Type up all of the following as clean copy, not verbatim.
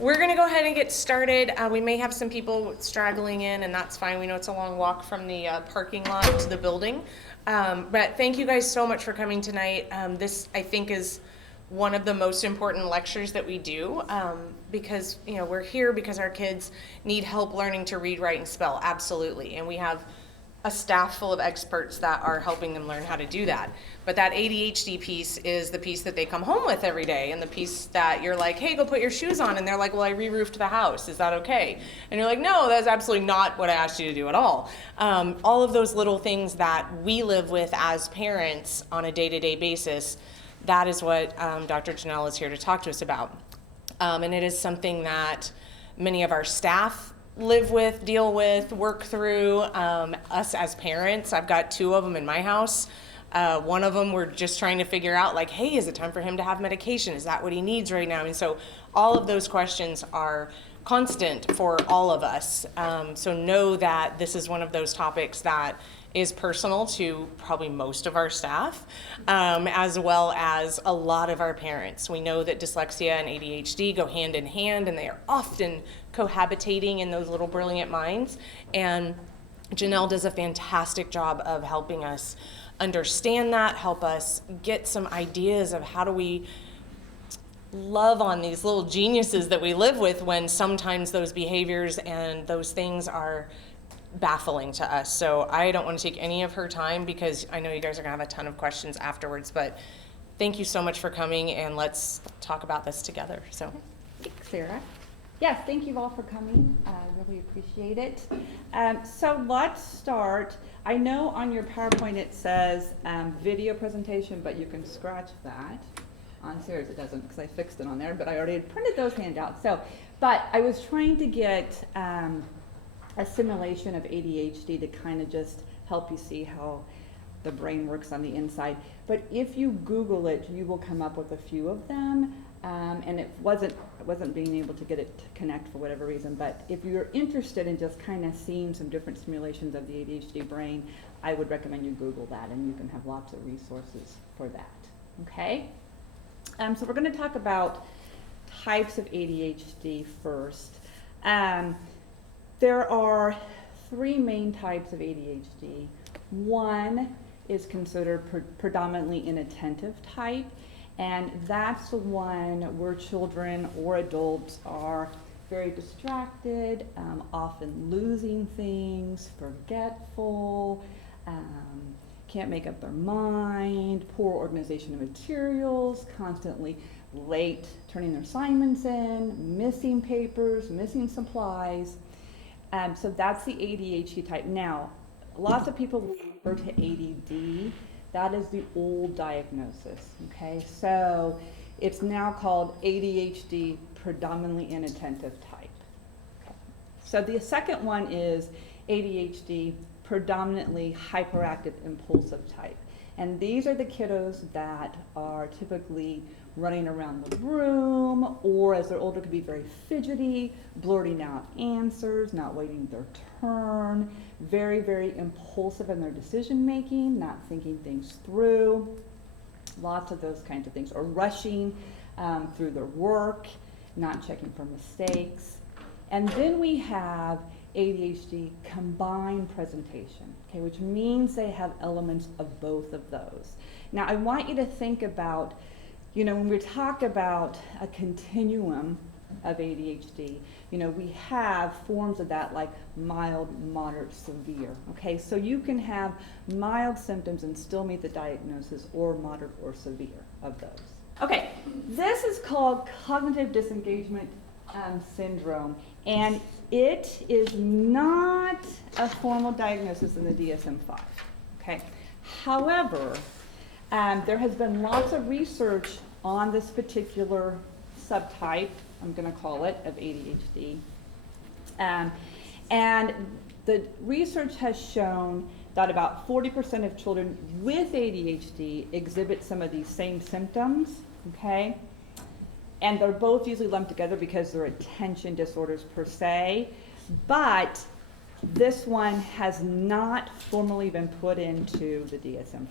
We're going to go ahead and get started. We may have some people straggling in, and that's fine. We know it's a long walk from the parking lot to the building. But thank you guys so much for coming tonight. This, I think, is one of the most important lectures that we do because, you know, we're here because our kids need help learning to read, write, and spell, absolutely. And we have a staff full of experts that are helping them learn how to do that. But that ADHD piece is the piece that they come home with every day, and the piece that you're like, hey, go put your shoes on, and they're like, well, I re-roofed the house, is that okay? And you're like, no, that's absolutely not what I asked you to do at all. All of those little things that we live with as parents on a day-to-day basis, that is what Dr. Janelle is here to talk to us about. And it is something that many of our staff live with, deal with, work through. Us as parents, I've got two of them in my house. One of them we're just trying to figure out, like, hey, is it time for him to have medication? Is that what he needs right now? And so all of those questions are constant for all of us. So know that this is one of those topics that is personal to probably most of our staff, as well as a lot of our parents. We know that dyslexia and ADHD go hand in hand, and they are often cohabitating in those little brilliant minds. And Janelle does a fantastic job of helping us understand that, help us get some ideas of how do we love on these little geniuses that we live with when sometimes those behaviors and those things are baffling to us. So I don't want to take any of her time because I know you guys are going to have a ton of questions afterwards, but thank you so much for coming, and let's talk about this together. So thanks, Sarah. Yes, thank you all for coming. I really appreciate it. So let's start. I know on your PowerPoint it says video presentation, but you can scratch that. On Sarah's it doesn't because I fixed it on there, but I already had printed those handouts. But I was trying to get a simulation of ADHD to kind of just help you see how the brain works on the inside. But if you Google it, you will come up with a few of them. And it wasn't being able to get it to connect for whatever reason. But if you're interested in just kind of seeing some different simulations of the ADHD brain, I would recommend you Google that, and you can have lots of resources for that. Okay? So we're going to talk about types of ADHD first. There are three main types of ADHD. One is considered predominantly inattentive type, and that's the one where children or adults are very distracted, often losing things, forgetful, can't make up their mind, poor organization of materials, constantly late turning their assignments in, missing papers, missing supplies. So that's the ADHD type. Now, lots of people refer to ADD. That is the old diagnosis, okay? So it's now called ADHD predominantly inattentive type. Okay. So the second one is ADHD predominantly hyperactive impulsive type. And these are the kiddos that are typically running around the room, or as they're older could be very fidgety, blurting out answers, not waiting their turn, very, very impulsive in their decision making, not thinking things through, lots of those kinds of things, or rushing through their work, not checking for mistakes. And then we have ADHD combined presentation, okay, which means they have elements of both of those. Now I want you to think about, you know, when we talk about a continuum of ADHD, you know, we have forms of that like mild, moderate, severe, okay? So you can have mild symptoms and still meet the diagnosis, or moderate or severe of those. Okay, this is called cognitive disengagement syndrome, and it is not a formal diagnosis in the DSM-5, okay? However, there has been lots of research on this particular subtype, I'm going to call it, of ADHD. And the research has shown that about 40% of children with ADHD exhibit some of these same symptoms, okay? And they're both usually lumped together because they're attention disorders per se, but this one has not formally been put into the DSM-5.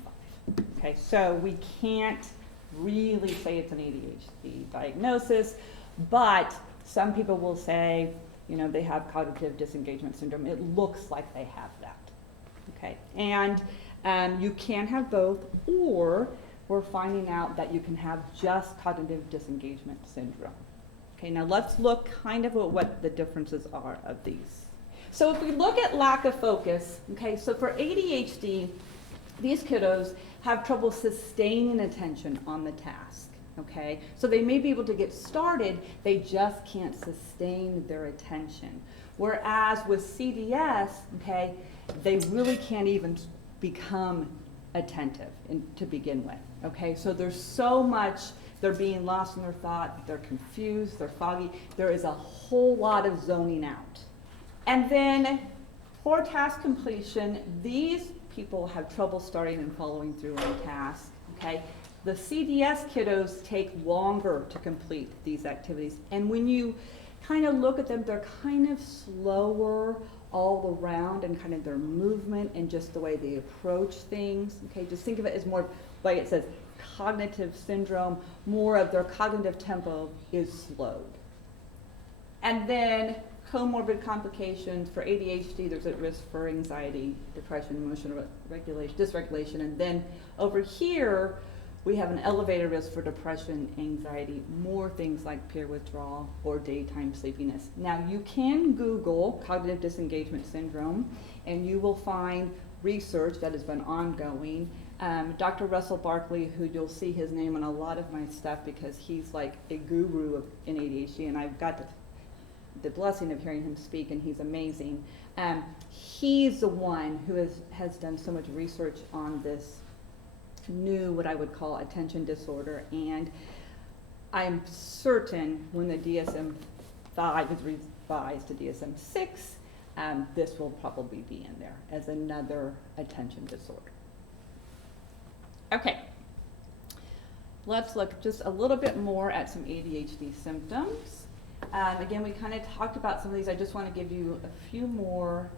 Okay, so we can't really say it's an ADHD diagnosis, but Some people will say, you know, they have cognitive disengagement syndrome. It looks like they have that. Okay, and you can have both, or we're finding out that you can have just cognitive disengagement syndrome. Okay, now let's look kind of at what the differences are of these. So if we look at lack of focus, okay, so for ADHD, these kiddos have trouble sustaining attention on the task, okay? So they may be able to get started, they just can't sustain their attention. Whereas with CDS, okay, they really can't even become attentive to begin with, okay? So there's so much, they're being lost in their thought, they're confused, they're foggy, there is a whole lot of zoning out. And then poor task completion, these people have trouble starting and following through on tasks, okay? The CDS kiddos take longer to complete these activities. And when you kind of look at them, they're kind of slower all around and kind of their movement and just the way they approach things, okay? Just think of it as more, like it says, cognitive syndrome, more of their cognitive tempo is slowed. And then comorbid complications for ADHD, there's a risk for anxiety, depression, emotional regulation, dysregulation, and then over here, we have an elevated risk for depression, anxiety, more things like peer withdrawal or daytime sleepiness. Now, you can Google cognitive disengagement syndrome, and you will find research that has been ongoing. Dr. Russell Barkley, who you'll see his name on a lot of my stuff because he's like a guru in ADHD, and I've got the blessing of hearing him speak, and he's amazing. He's the one who has done so much research on this new, what I would call attention disorder, and I'm certain when the DSM-5 is revised to DSM-6, this will probably be in there as another attention disorder. Okay, let's look just a little bit more at some ADHD symptoms. Again, we kind of talked about some of these. I just want to give you a few more.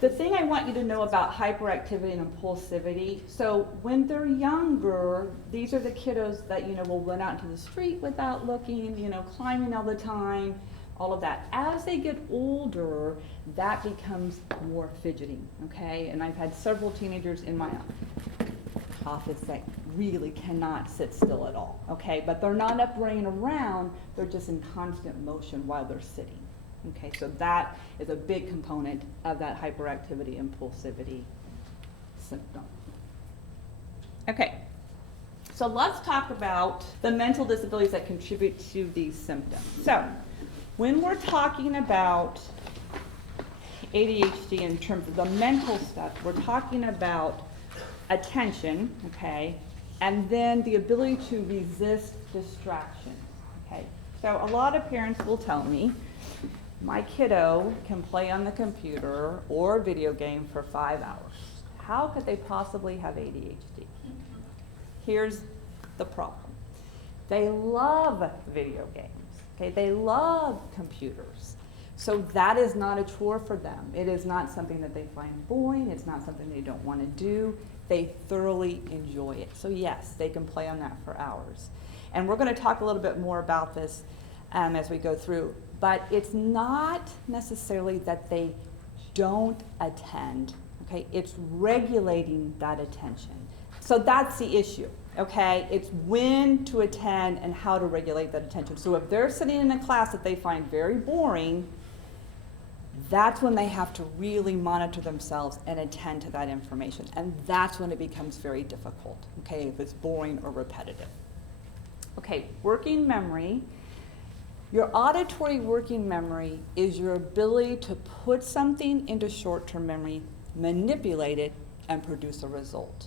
The thing I want you to know about hyperactivity and impulsivity, so when they're younger, these are the kiddos that, you know, will run out into the street without looking, you know, climbing all the time, all of that. As they get older, that becomes more fidgeting, okay? And I've had several teenagers in my office that really cannot sit still at all, okay? But they're not up running around, they're just in constant motion while they're sitting. Okay, so that is a big component of that hyperactivity impulsivity symptom. Okay, so let's talk about the mental disabilities that contribute to these symptoms. So when we're talking about ADHD in terms of the mental stuff, we're talking about attention, okay, and then the ability to resist distraction, okay. So a lot of parents will tell me, my kiddo can play on the computer or video game for 5 hours. How could they possibly have ADHD? Here's the problem. They love video games, okay? They love computers. So that is not a chore for them. It is not something that they find boring. It's not something they don't want to do. They thoroughly enjoy it. So yes, they can play on that for hours. And we're going to talk a little bit more about this as we go through. But it's not necessarily that they don't attend, okay? It's regulating that attention. So that's the issue, okay? It's when to attend and how to regulate that attention. So if they're sitting in a class that they find very boring, that's when they have to really monitor themselves and attend to that information. And that's when it becomes very difficult, okay, if it's boring or repetitive. Okay, working memory. Your auditory working memory is your ability to put something into short-term memory, manipulate it, and produce a result.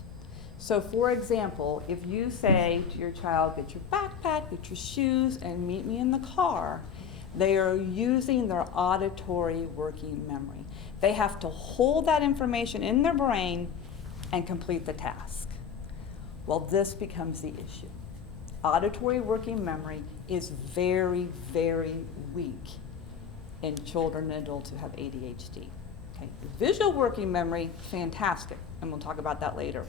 So for example, if you say to your child, get your backpack, get your shoes, and meet me in the car, they are using their auditory working memory. They have to hold that information in their brain and complete the task. Well, this becomes the issue. Auditory working memory is very, very weak in children and adults who have ADHD. Okay. Visual working memory, fantastic, and we'll talk about that later.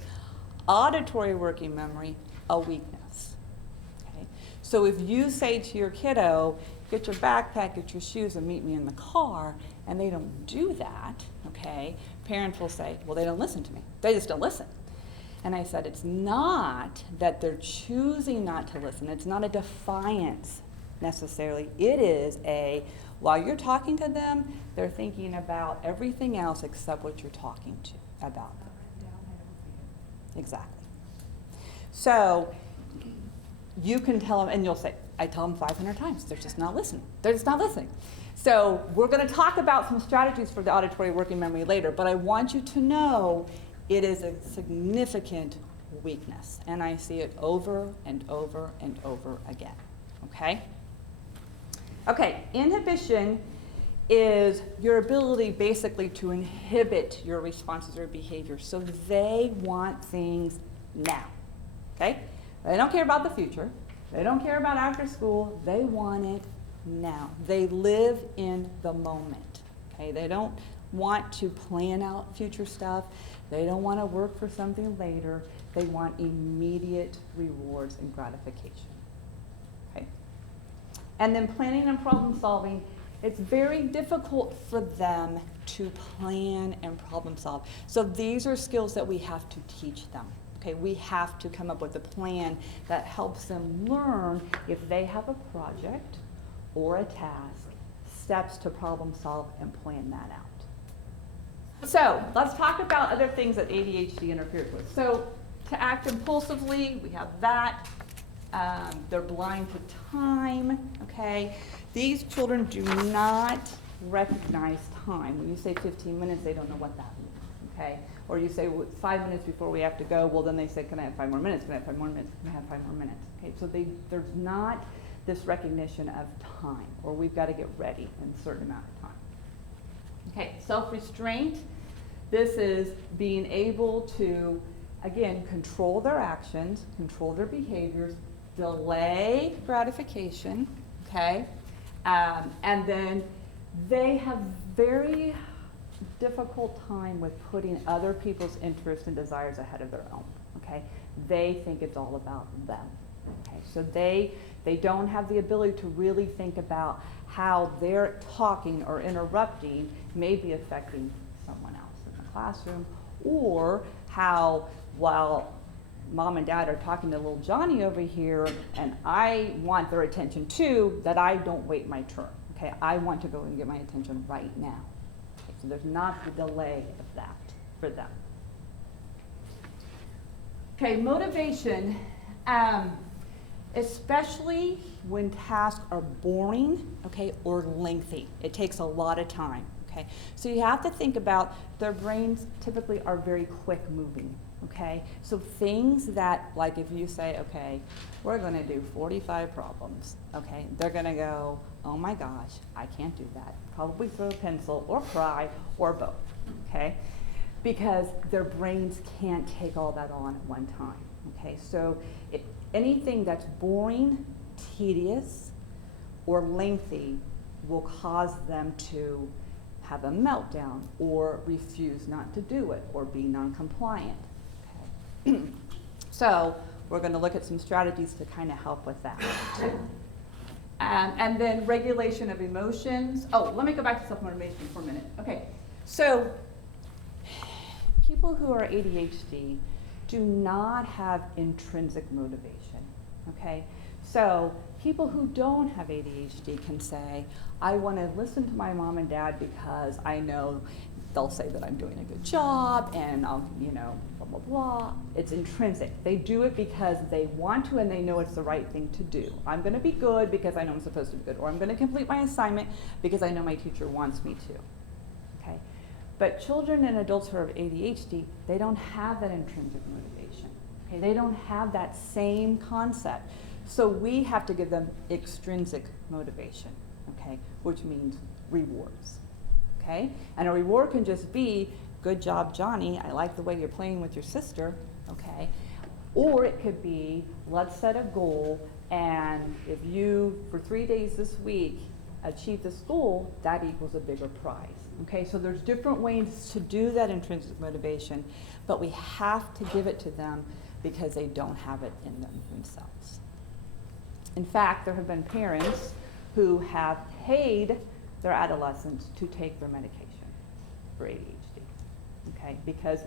Auditory working memory, a weakness. Okay. So if you say to your kiddo, get your backpack, get your shoes, and meet me in the car, and they don't do that, okay, parents will say, well, they don't listen to me. They just don't listen. And I said, it's not that they're choosing not to listen. It's not a defiance necessarily. It is while you're talking to them, they're thinking about everything else except what you're talking about them. Exactly. So you can tell them, and you'll say, I tell them 500 times, they're just not listening. They're just not listening. So we're going to talk about some strategies for the auditory working memory later, but I want you to know it is a significant weakness, and I see it over and over and over again, okay? Okay, inhibition is your ability basically to inhibit your responses or behavior. So they want things now, okay? They don't care about the future. They don't care about after school. They want it now. They live in the moment, okay? They don't want to plan out future stuff. They don't want to work for something later. They want immediate rewards and gratification, okay? And then planning and problem solving, it's very difficult for them to plan and problem solve. So these are skills that we have to teach them. Okay, we have to come up with a plan that helps them learn if they have a project or a task, steps to problem solve and plan that out. So let's talk about other things that ADHD interferes with. So to act impulsively, we have that. They're blind to time, okay? These children do not recognize time. When you say 15 minutes, they don't know what that means, okay? Or you say, well, 5 minutes before we have to go, well, then they say, can I have 5 more minutes? Can I have 5 more minutes? Can I have 5 more minutes? Okay, so there's not this recognition of time, or we've got to get ready in a certain amount of time. Okay, self-restraint. This is being able to, again, control their actions, control their behaviors, delay gratification, okay? And then they have very difficult time with putting other people's interests and desires ahead of their own, okay? They think it's all about them, okay? So they don't have the ability to really think about how their talking or interrupting may be affecting someone else in the classroom, or how while mom and dad are talking to little Johnny over here and I want their attention too, that I don't wait my turn, okay? I want to go and get my attention right now. Okay, so there's not the delay of that for them. Okay, motivation, especially when tasks are boring, okay, or lengthy. It takes a lot of time, okay? So you have to think about their brains typically are very quick moving, okay? So things that, like if you say, okay, we're gonna do 45 problems, okay? They're gonna go, oh my gosh, I can't do that. Probably throw a pencil or cry or both, okay? Because their brains can't take all that on at one time, okay? So anything that's boring, tedious, or lengthy will cause them to have a meltdown or refuse not to do it or be non-compliant. Okay? So we're going to look at some strategies to kind of help with that. And then regulation of emotions. Oh, let me go back to self-motivation for a minute. Okay, so people who are ADHD do not have intrinsic motivation, okay? So people who don't have ADHD can say, I want to listen to my mom and dad because I know they'll say that I'm doing a good job and I'll, blah, blah, blah. It's intrinsic. They do it because they want to and they know it's the right thing to do. I'm going to be good because I know I'm supposed to be good, or I'm going to complete my assignment because I know my teacher wants me to, okay? But children and adults who have ADHD, they don't have that intrinsic motivation, okay? They don't have that same concept. So we have to give them extrinsic motivation, okay? Which means rewards, okay? And a reward can just be, good job, Johnny, I like the way you're playing with your sister, okay? Or it could be, let's set a goal, and if you, for 3 days this week, achieve this goal, that equals a bigger prize. Okay, so there's different ways to do that intrinsic motivation, but we have to give it to them because they don't have it in them themselves. In fact, there have been parents who have paid their adolescents to take their medication for ADHD, okay? Because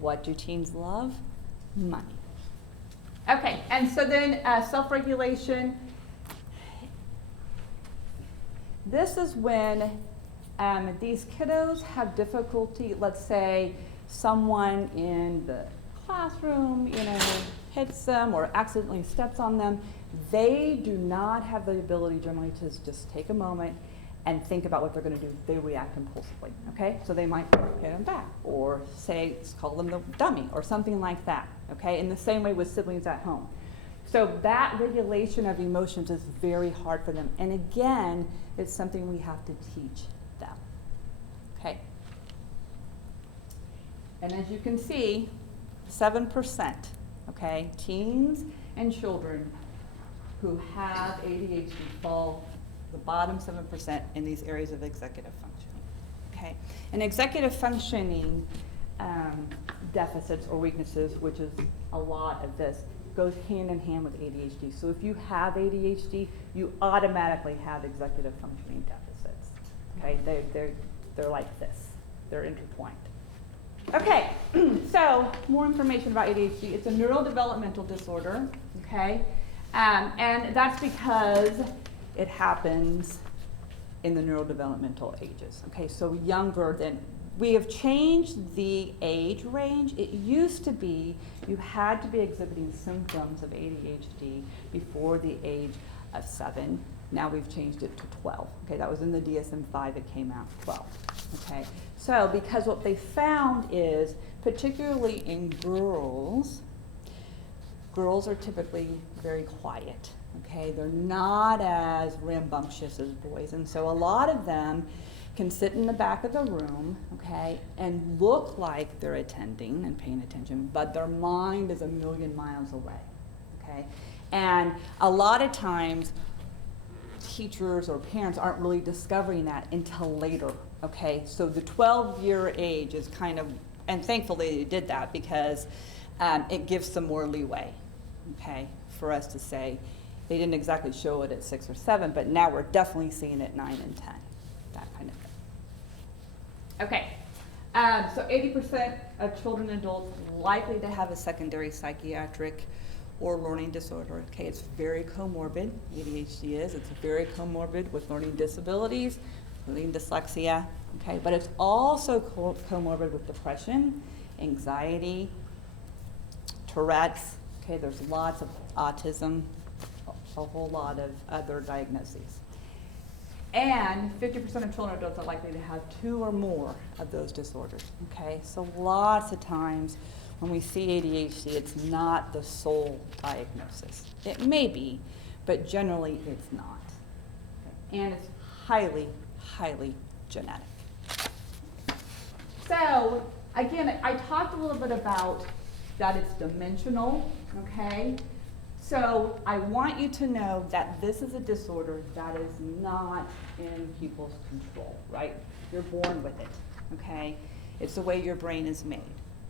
what do teens love? Money. Okay, and so then self-regulation. This is when these kiddos have difficulty, let's say someone in the classroom, hits them or accidentally steps on them. They do not have the ability generally to just take a moment and think about what they're going to do. They react impulsively, okay? So they might hit them back or call them the dummy or something like that, okay? In the same way with siblings at home. So that regulation of emotions is very hard for them. And again, it's something we have to teach them, okay? And as you can see, 7%, okay, teens and children who have ADHD fall the bottom 7% in these areas of executive functioning, okay? And executive functioning deficits or weaknesses, which is a lot of this, goes hand in hand with ADHD. So if you have ADHD, you automatically have executive functioning deficits, okay? They're like this, they're intertwined. Okay, so more information about ADHD. It's a neurodevelopmental disorder, okay? And that's because it happens in the neurodevelopmental ages, okay? So younger than, we have changed the age range. It used to be you had to be exhibiting symptoms of ADHD before the age of 7. Now we've changed it to 12, okay? That was in the DSM-5, it came out 12, okay? So because what they found is, particularly in girls are typically very quiet, okay? They're not as rambunctious as boys, and so a lot of them can sit in the back of the room, okay, and look like they're attending and paying attention, but their mind is a million miles away, okay? And a lot of times, teachers or parents aren't really discovering that until later, okay? So the 12-year age is kind of, and thankfully they did that because it gives some more leeway, okay, for us to say, they didn't exactly show it at 6 or 7, but now we're definitely seeing it 9 and 10, that kind of thing. Okay, so 80% of children and adults likely to have a secondary psychiatric or learning disorder. Okay, it's very comorbid, ADHD is. It's very comorbid with learning disabilities, including dyslexia, okay? But it's also comorbid with depression, anxiety, Tourette's, okay? There's lots of autism, a whole lot of other diagnoses. And 50% of children and adults are likely to have 2 or more of those disorders, okay? So lots of times when we see ADHD, it's not the sole diagnosis. It may be, but generally it's not. Okay? And it's highly, highly genetic. So again, I talked a little bit about that it's dimensional, okay? So I want you to know that this is a disorder that is not in people's control, right? You're born with it, okay? It's the way your brain is made.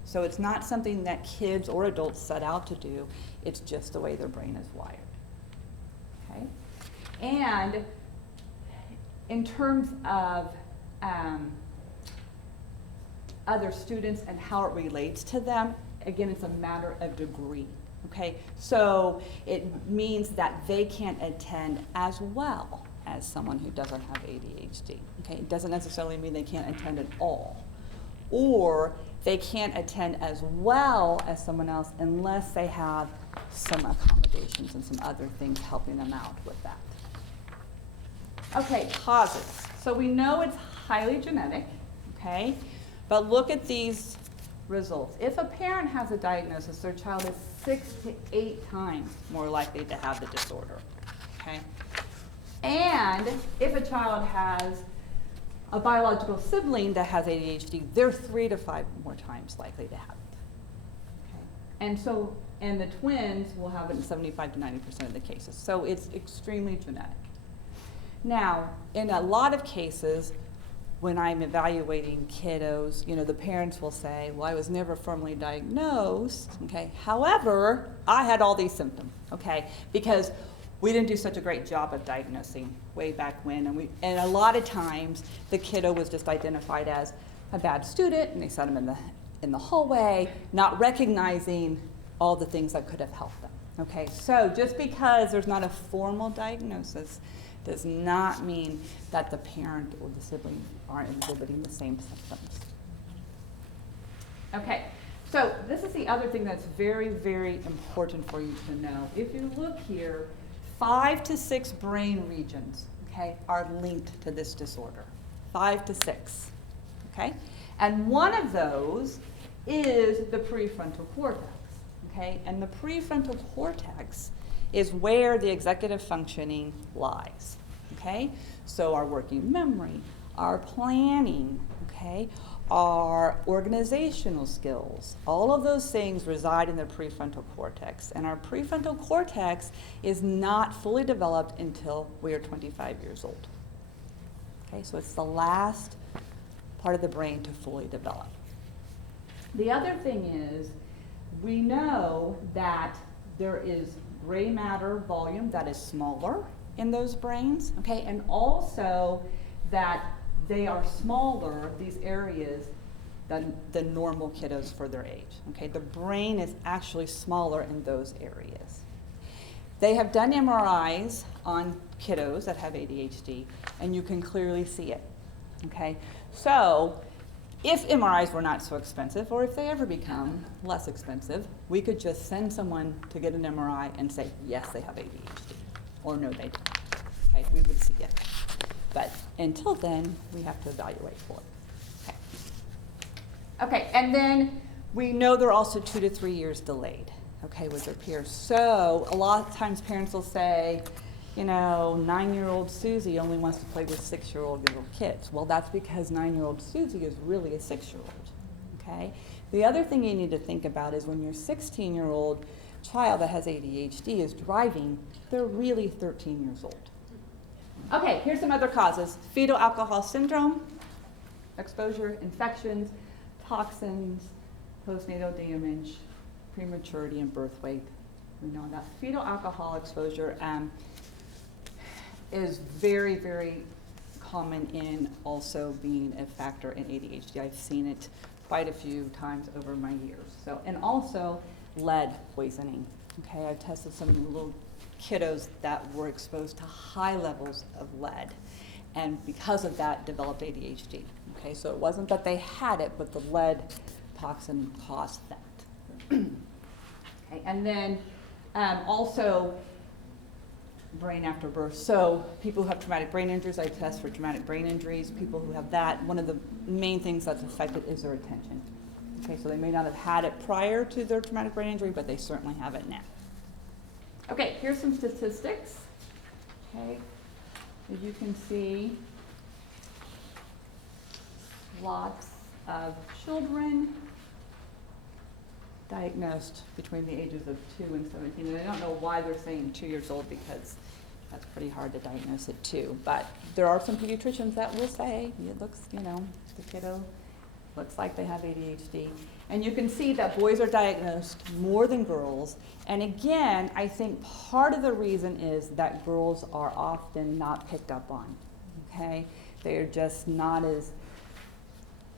So it's not something that kids or adults set out to do. It's just the way their brain is wired, okay? And in terms of other students and how it relates to them, again, it's a matter of degree. Okay, so it means that they can't attend as well as someone who doesn't have ADHD. Okay, it doesn't necessarily mean they can't attend at all, or they can't attend as well as someone else unless they have some accommodations and some other things helping them out with that. Okay, causes. So we know it's highly genetic, okay, but look at these results. If a parent has a diagnosis, their child is 6 to 8 times more likely to have the disorder, okay? And if a child has a biological sibling that has ADHD, they're 3 to 5 more times likely to have it, okay? And so, and the twins will have it in 75 to 90% of the cases. So it's extremely genetic. Now, in a lot of cases, when I'm evaluating kiddos, the parents will say, well, I was never formally diagnosed, okay? However, I had all these symptoms, okay? Because we didn't do such a great job of diagnosing way back when, and a lot of times the kiddo was just identified as a bad student, and they set them in the hallway, not recognizing all the things that could have helped them. Okay, so just because there's not a formal diagnosis does not mean that the parent or the sibling aren't exhibiting the same symptoms. Okay, so this is the other thing that's very, very important for you to know. If you look here, 5 to 6 brain regions, okay, are linked to this disorder. 5 to 6, okay? And one of those is the prefrontal cortex, okay? And the prefrontal cortex is where the executive functioning lies, okay? So our working memory, our planning, okay, our organizational skills, all of those things reside in the prefrontal cortex. And our prefrontal cortex is not fully developed until we are 25 years old. Okay, so it's the last part of the brain to fully develop. The other thing is, we know that there is gray matter volume that is smaller in those brains, okay, and also that they are smaller, these areas, than the normal kiddos for their age. Okay, the brain is actually smaller in those areas. They have done MRIs on kiddos that have ADHD, and you can clearly see it. Okay, so if MRIs were not so expensive, or if they ever become less expensive, we could just send someone to get an MRI and say, yes, they have ADHD, or no, they don't. Okay, we would see it. But until then, we have to evaluate for it. Okay, and then we know they're also 2 to 3 years delayed, okay, with their peers. So a lot of times parents will say, you know, 9-year-old Susie only wants to play with 6-year-old little kids. Well, that's because 9-year-old Susie is really a 6-year-old, okay? The other thing you need to think about is when your 16-year-old child that has ADHD is driving, they're really 13 years old. Okay, here's some other causes. Fetal alcohol syndrome, exposure, infections, toxins, postnatal damage, prematurity, and birth weight. We know that fetal alcohol exposure is very, very common in also being a factor in ADHD. I've seen it quite a few times over my years. So, and also lead poisoning. Okay, I've tested some little kiddos that were exposed to high levels of lead, and because of that developed ADHD. Okay, so it wasn't that they had it, but the lead toxin caused that. Okay, and then also brain after birth. So people who have traumatic brain injuries, I test for traumatic brain injuries. People who have that, one of the main things that's affected is their attention. Okay, so they may not have had it prior to their traumatic brain injury, but they certainly have it now. Okay, here's some statistics. Okay, as you can see, lots of children diagnosed between the ages of 2 and 17. And I don't know why they're saying 2 years old, because that's pretty hard to diagnose at 2. But there are some pediatricians that will say, it looks, you know, the kiddo looks like they have ADHD. And you can see that boys are diagnosed more than girls. And again, I think part of the reason is that girls are often not picked up on, okay? They're just not as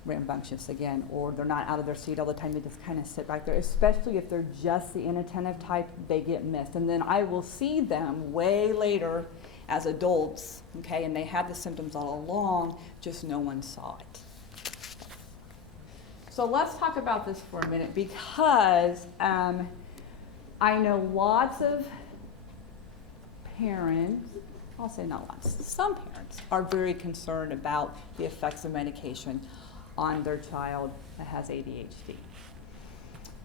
rambunctious again, or they're not out of their seat all the time. They just kind of sit back there, especially if they're just the inattentive type, they get missed. And then I will see them way later as adults, okay, and they had the symptoms all along, just no one saw it. So let's talk about this for a minute, because I know lots of parents, I'll say not lots, some parents are very concerned about the effects of medication on their child that has ADHD.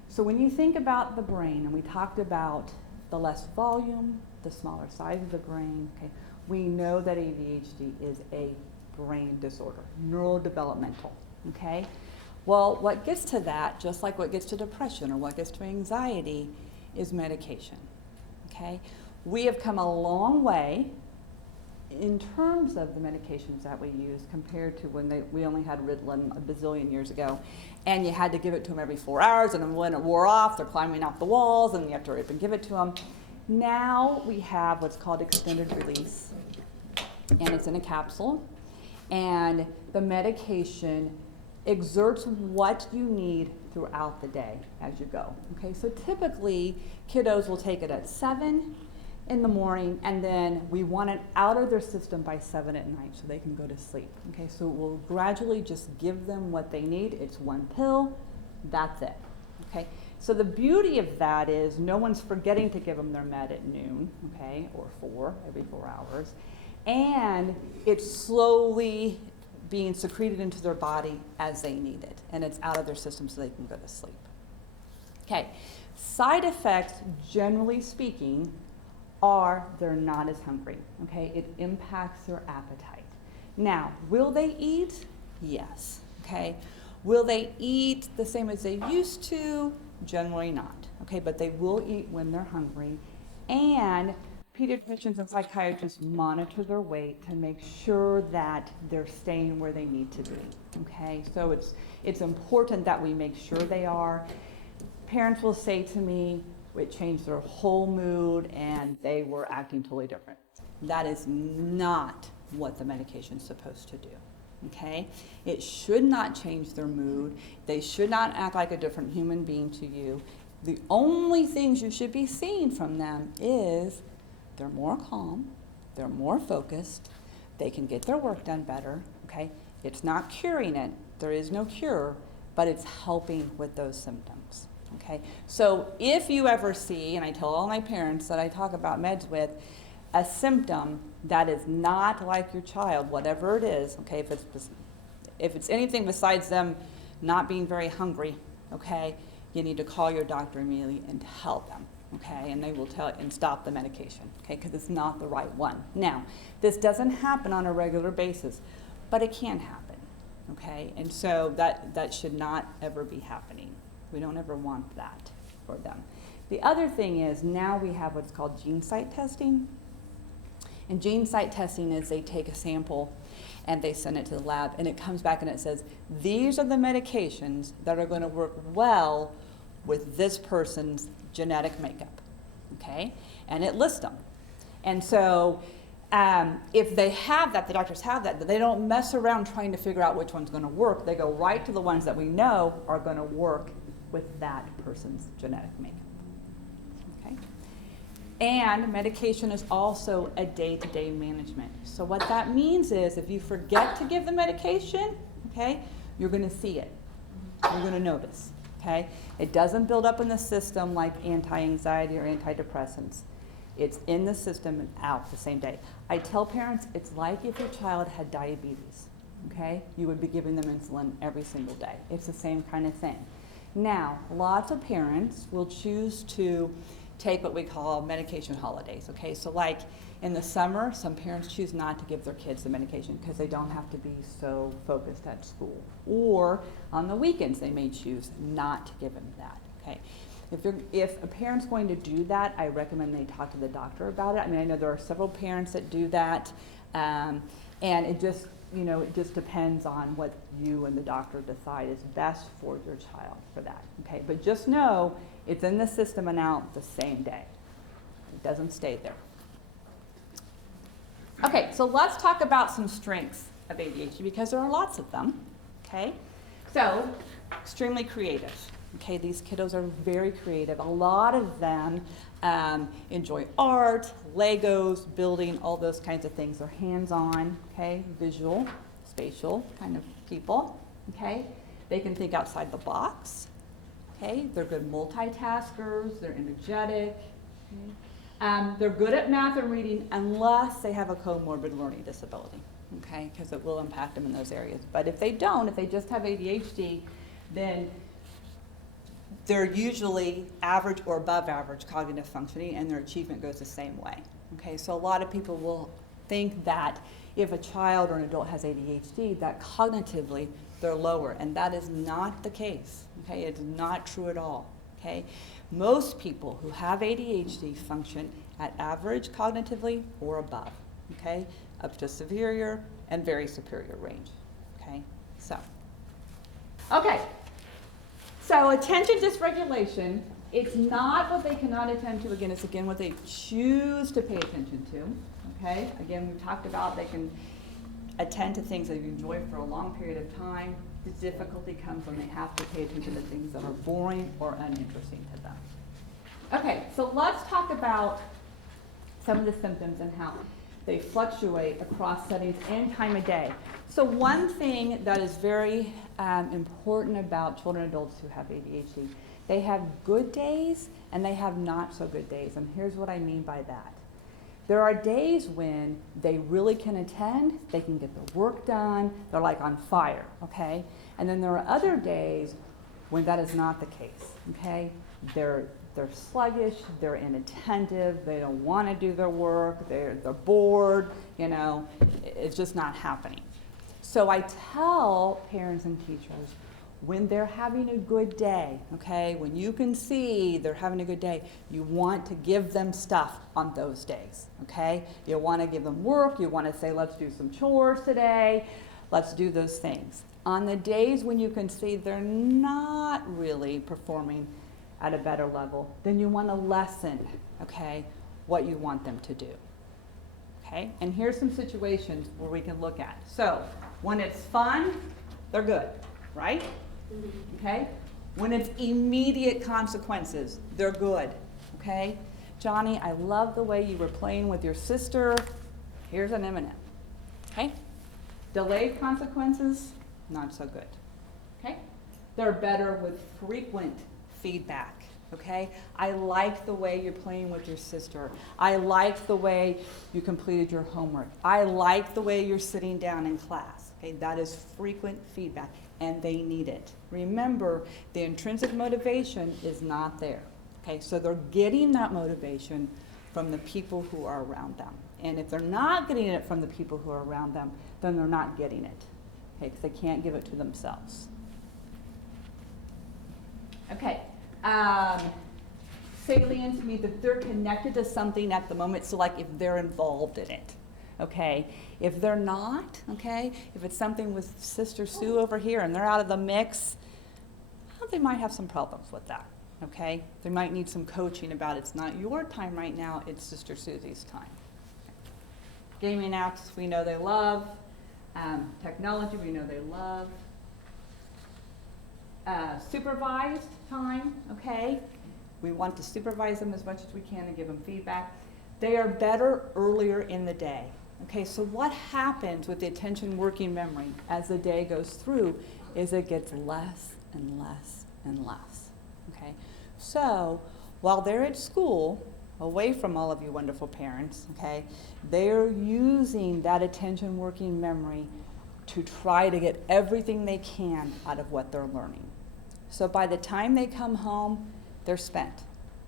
So when you think about the brain, and we talked about the less volume, the smaller size of the brain, okay, we know that ADHD is a brain disorder, neurodevelopmental, okay? Well, what gets to that, just like what gets to depression or what gets to anxiety, is medication, okay? We have come a long way in terms of the medications that we use compared to when we only had Ritalin a bazillion years ago, and you had to give it to them every 4 hours, and then when it wore off, they're climbing off the walls, and you have to hurry up and give it to them. Now we have what's called extended release, and it's in a capsule, and the medication exerts what you need throughout the day as you go. Okay, so typically kiddos will take it at 7 in the morning, and then we want it out of their system by 7 at night so they can go to sleep. Okay, so we'll gradually just give them what they need. It's one pill, that's it. Okay, so the beauty of that is no one's forgetting to give them their med at noon, okay, or every 4 hours, and it's slowly being secreted into their body as they need it, and it's out of their system so they can go to sleep. Okay, side effects, generally speaking, are they're not as hungry. Okay, it impacts their appetite. Now, will they eat? Yes. Okay, will they eat the same as they used to? Generally not. Okay, but they will eat when they're hungry, and pediatricians and psychiatrists monitor their weight to make sure that they're staying where they need to be. Okay, so it's important that we make sure they are. Parents will say to me, it changed their whole mood and they were acting totally different. That is not what the medication is supposed to do. Okay, it should not change their mood. They should not act like a different human being to you. The only things you should be seeing from them is they're more calm, they're more focused, they can get their work done better. Okay, it's not curing it, there is no cure, but it's helping with those symptoms. Okay, so if you ever see, and I tell all my parents that I talk about meds with, a symptom that is not like your child, whatever it is, okay, if it's anything besides them not being very hungry, okay, you need to call your doctor immediately and tell them, okay, and they will tell you and stop the medication, okay, because it's not the right one. Now, this doesn't happen on a regular basis, but it can happen, okay, and so that should not ever be happening. We don't ever want that for them. The other thing is now we have what's called gene site testing. And gene site testing is they take a sample and they send it to the lab, and it comes back and it says, these are the medications that are going to work well with this person's genetic makeup, okay? And it lists them. And so if they have that, the doctors have that, they don't mess around trying to figure out which one's going to work. They go right to the ones that we know are going to work with that person's genetic makeup. Okay? And medication is also a day-to-day management. So what that means is if you forget to give the medication, okay, you're going to see it. You're going to notice. Okay? It doesn't build up in the system like anti-anxiety or antidepressants. It's in the system and out the same day. I tell parents it's like if your child had diabetes. Okay? You would be giving them insulin every single day. It's the same kind of thing. Now, lots of parents will choose to take what we call medication holidays, okay? So like in the summer, some parents choose not to give their kids the medication because they don't have to be so focused at school. Or on the weekends, they may choose not to give them that, okay? If a parent's going to do that, I recommend they talk to the doctor about it. I mean, I know there are several parents that do that, and it just, you know, it just depends on what you and the doctor decide is best for your child for that, okay? But just know it's in the system and out the same day. It doesn't stay there. Okay, so let's talk about some strengths of ADHD because there are lots of them, okay? So, extremely creative. Okay, these kiddos are very creative. A lot of them enjoy art, Legos, building, all those kinds of things. They're hands-on, okay, visual, spatial kind of people, okay? They can think outside the box, okay? They're good multitaskers, they're energetic, okay? They're good at math and reading unless they have a comorbid learning disability, okay? Because it will impact them in those areas. But if they don't, if they just have ADHD, then they're usually average or above average cognitive functioning, and their achievement goes the same way. Okay, so a lot of people will think that if a child or an adult has ADHD, that cognitively they're lower, and that is not the case. Okay, it's not true at all. Okay, most people who have ADHD function at average cognitively or above. Okay, up to superior and very superior range. Okay, so. Okay. So attention dysregulation It's not what they cannot attend to, again, it's again what they choose to pay attention to, okay? Again, we talked about they can attend to things that you enjoy for a long period of time. The difficulty comes when they have to pay attention to things that are boring or uninteresting to them. Okay, so let's talk about some of the symptoms and how they fluctuate across settings and time of day. So one thing that is very important about children and adults who have ADHD, they have good days and they have not so good days. And here's what I mean by that. There are days when they really can attend, they can get their work done, they're like on fire, okay? And then there are other days when that is not the case, okay? They're sluggish, they're inattentive, they don't want to do their work, they're bored, you know, it's just not happening. So I tell parents and teachers, when they're having a good day, okay, when you can see they're having a good day, you want to give them stuff on those days, okay? You want to give them work, you want to say, let's do some chores today, let's do those things. On the days when you can see they're not really performing at a better level, then you want to lessen, okay, what you want them to do, okay? And here's some situations where we can look at. So, when it's fun, they're good, right? Okay? When it's immediate consequences, they're good, okay? Johnny, I love the way you were playing with your sister. Here's an M&M, okay? Delayed consequences, not so good, okay? They're better with frequent feedback, okay? I like the way you're playing with your sister. I like the way you completed your homework. I like the way you're sitting down in class, okay? That is frequent feedback, and they need it. Remember, the intrinsic motivation is not there, okay? So they're getting that motivation from the people who are around them. And if they're not getting it from the people who are around them, then they're not getting it, okay? Because they can't give it to themselves. Okay. Salience means that they're connected to something at the moment, so like if they're involved in it, okay? If they're not, okay, if it's something with Sister Sue over here and they're out of the mix, well, they might have some problems with that, okay? They might need some coaching about it's not your time right now, it's Sister Susie's time. Gaming apps, we know they love. Technology, we know they love. Supervised time, okay? We want to supervise them as much as we can and give them feedback. They are better earlier in the day, okay? So what happens with the attention working memory as the day goes through is it gets less and less and less, okay? So while they're at school, away from all of you wonderful parents, okay, they're using that attention working memory to try to get everything they can out of what they're learning. So by the time they come home, they're spent.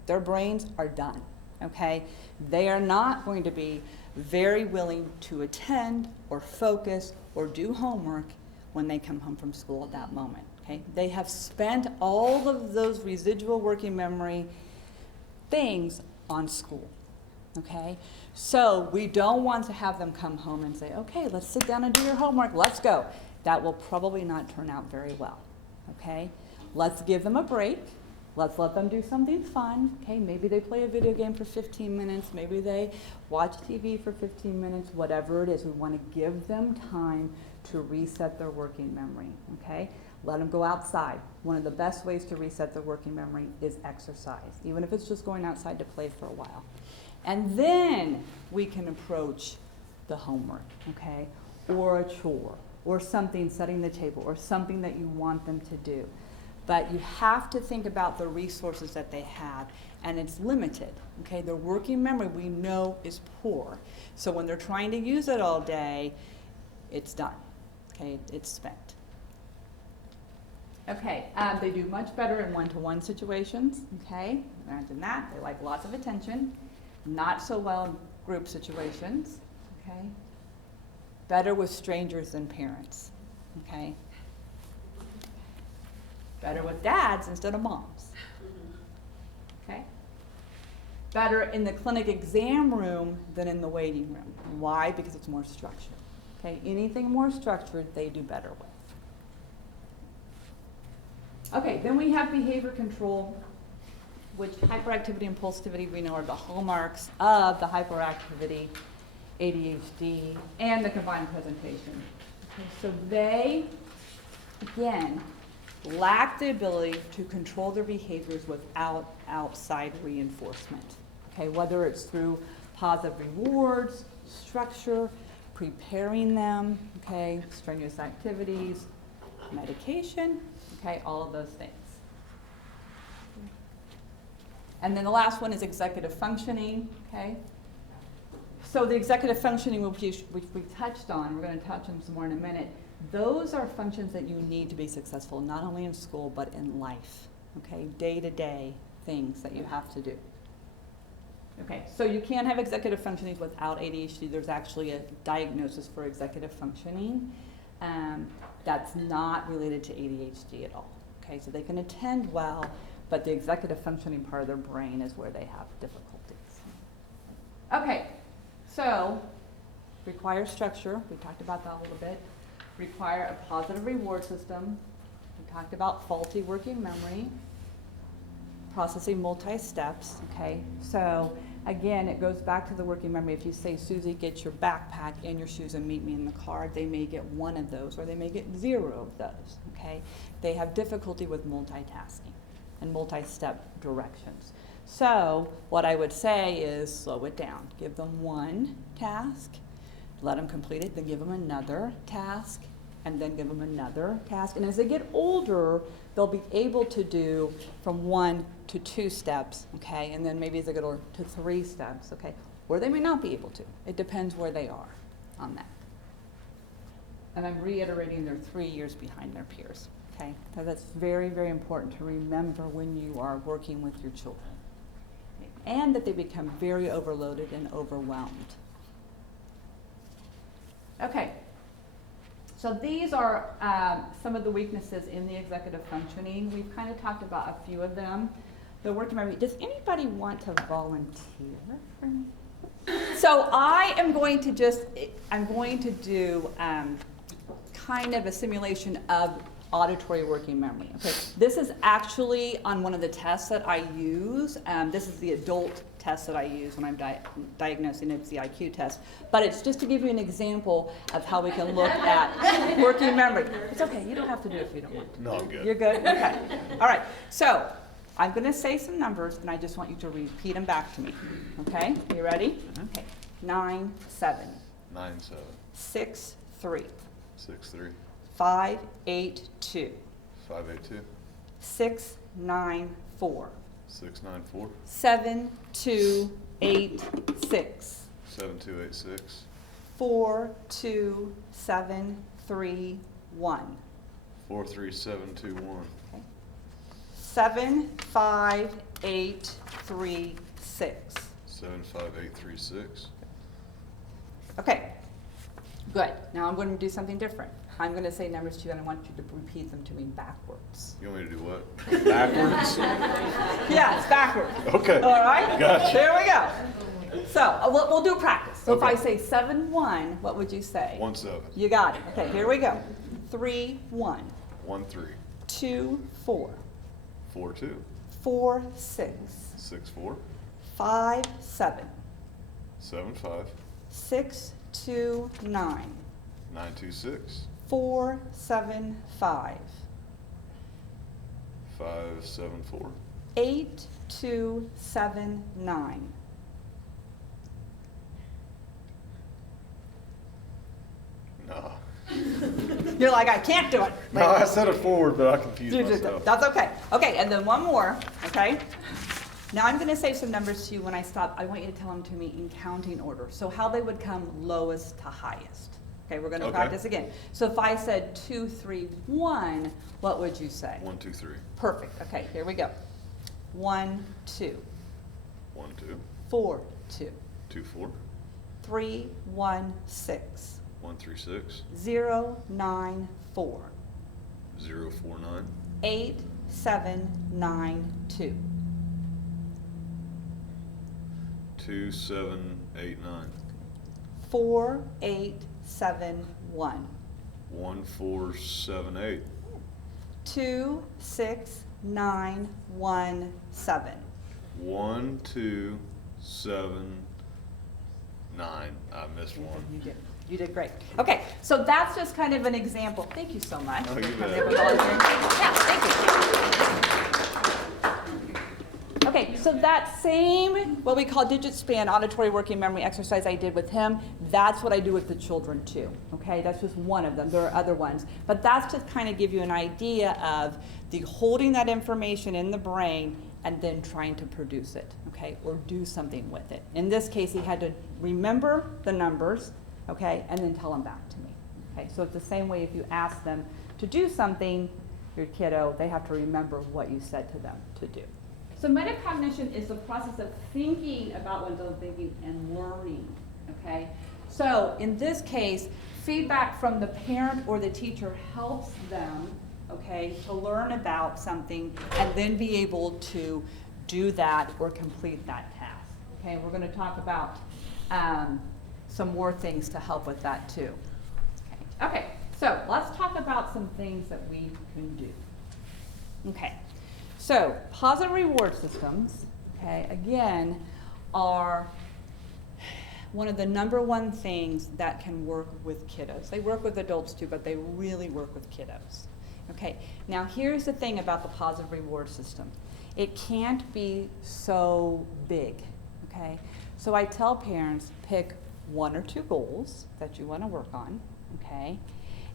Their brains are done, okay? They are not going to be very willing to attend or focus or do homework when they come home from school at that moment, okay? They have spent all of those residual working memory things on school, okay? So we don't want to have them come home and say, okay, let's sit down and do your homework, let's go. That will probably not turn out very well, okay? Let's give them a break. Let's let them do something fun, okay? Maybe they play a video game for 15 minutes, maybe they watch TV for 15 minutes, whatever it is. We want to give them time to reset their working memory, okay? Let them go outside. One of the best ways to reset their working memory is exercise, even if it's just going outside to play for a while. And then we can approach the homework, okay? Or a chore, or something, setting the table, or something that you want them to do. But you have to think about the resources that they have, and it's limited, okay? Their working memory, we know, is poor. So when they're trying to use it all day, it's done, okay? It's spent. Okay, they do much better in one-to-one situations, okay? Imagine that. They like lots of attention. Not so well in group situations, okay? Better with strangers than parents, okay? Better with dads instead of moms, okay? Better in the clinic exam room than in the waiting room. Why? Because it's more structured, okay? Anything more structured, they do better with. Okay, then we have behavior control. which hyperactivity and impulsivity we know are the hallmarks of the hyperactivity, ADHD, and the combined presentation. Okay, so they, again, lack the ability to control their behaviors without outside reinforcement. Okay, whether it's through positive rewards, structure, preparing them, okay, strenuous activities, medication, okay, all of those things. And then the last one is executive functioning, okay? So the executive functioning, which we touched on, we're going to touch on some more in a minute, those are functions that you need to be successful, not only in school, but in life, okay? Day-to-day things that you have to do. Okay, so you can't have executive functioning without ADHD. There's actually a diagnosis for executive functioning that's not related to ADHD at all. Okay, so they can attend well, but the executive functioning part of their brain is where they have difficulties. Okay, so require structure. We talked about that a little bit. Require a positive reward system. We talked about faulty working memory. Processing multi-steps, okay? So again, it goes back to the working memory. If you say, Susie, get your backpack and your shoes and meet me in the car, they may get one of those or they may get 0 of those, okay? They have difficulty with multitasking and multi-step directions. So what I would say is slow it down. Give them one task, let them complete it, then give them another task, and then give them another task. And as they get older, they'll be able to do from 1 to 2 steps, okay? And then maybe as they get older to 3 steps, okay? Or they may not be able to. It depends where they are on that. And I'm reiterating they're 3 years behind their peers, okay? So that's very, very important to remember when you are working with your children. And that they become very overloaded and overwhelmed. Okay. So these are some of the weaknesses in the executive functioning. We've kind of talked about a few of them. The working memory. Does anybody want to volunteer for me? So I am going to do kind of a simulation of auditory working memory. Okay, this is actually on one of the tests that I use. This is the adult test that I use when I'm diagnosing. It's the IQ test. But it's just to give you an example of how we can look at working memory. It's okay. You don't have to do it if you don't want to. No, I'm good. You're good? Okay. All right. So I'm going to say some numbers, and I just want you to repeat them back to me. Okay? You ready? Okay. 9, 7. 9, 7. 6, 3. 6, 3. 5, 8, 2. 5, 8, 2. 6, 9, 4. 6, 9, 4. 7, 2, 8, 6. 7, 2, 8, 6. 4, 2, 7, 3, 1. 4, 3, 7, 2, 1. Okay. 7, 5, 8, 3, 6. 7, 5, 8, 3, 6. Okay, good. Now I'm going to do something different. I'm going to say numbers to you, and I want you to repeat them to me backwards. You want me to do what? Backwards? Yes, backwards. Okay. All right? Gotcha. There we go. So we'll do practice. So Okay. if I say 7, 1, what would you say? 1, 7. You got it. Okay, here we go. 3, 1. 1, 3. 2, 4. 4, 2. 4, 6. 6, 4. 5, 7. 7, 5. 6, 2, 9. 9, 2, 6. 4, 7, 5. 5, 7, 4. 8, 2, 7, 9. No. You're like, I can't do it. No, I said it forward, but I confused myself. That's okay. Okay, and then one more, okay? Now I'm going to say some numbers to you. When I stop, I want you to tell them to me in counting order. So how they would come lowest to highest. Okay, we're going to Okay. practice again. So if I said 2, 3, 1, what would you say? 1, 2, 3. Perfect. Okay, here we go. 1, 2. 1, 2. 4, 2. 2, 4. 3, 1, 6. 1, 3, 6. 0, 9, 4. 0, 4, 9. 8, 7, 9, 2. 2, 7, 8, 9. 4, 8, 7, 1. 1, 4, 7, 8. 2, 6, 9, 1, 7. 1, 2, 7, 9. I missed one. You did. You did great. Okay, so that's just kind of an example. Thank you so much. Oh, you for bet. coming up with all your- Yeah, thank you. Okay, so that same, what we call digit span, auditory working memory exercise I did with him, that's what I do with the children too. Okay, that's just one of them. There are other ones. But that's to kind of give you an idea of the holding that information in the brain and then trying to produce it, okay, or do something with it. In this case, he had to remember the numbers, okay, and then tell them back to me. Okay, so it's the same way if you ask them to do something, your kiddo, they have to remember what you said to them to do. So metacognition is the process of thinking about one's own thinking and learning, okay? So in this case, feedback from the parent or the teacher helps them, okay, to learn about something and then be able to do that or complete that task. Okay, we're going to talk about some more things to help with that too. Okay, so let's talk about some things that we can do. Okay, so positive reward systems, okay, again, are one of the number one things that can work with kiddos. They work with adults too, but they really work with kiddos. Okay, now here's the thing about the positive reward system. It can't be so big, okay? So I tell parents, pick 1 or 2 goals that you want to work on, okay?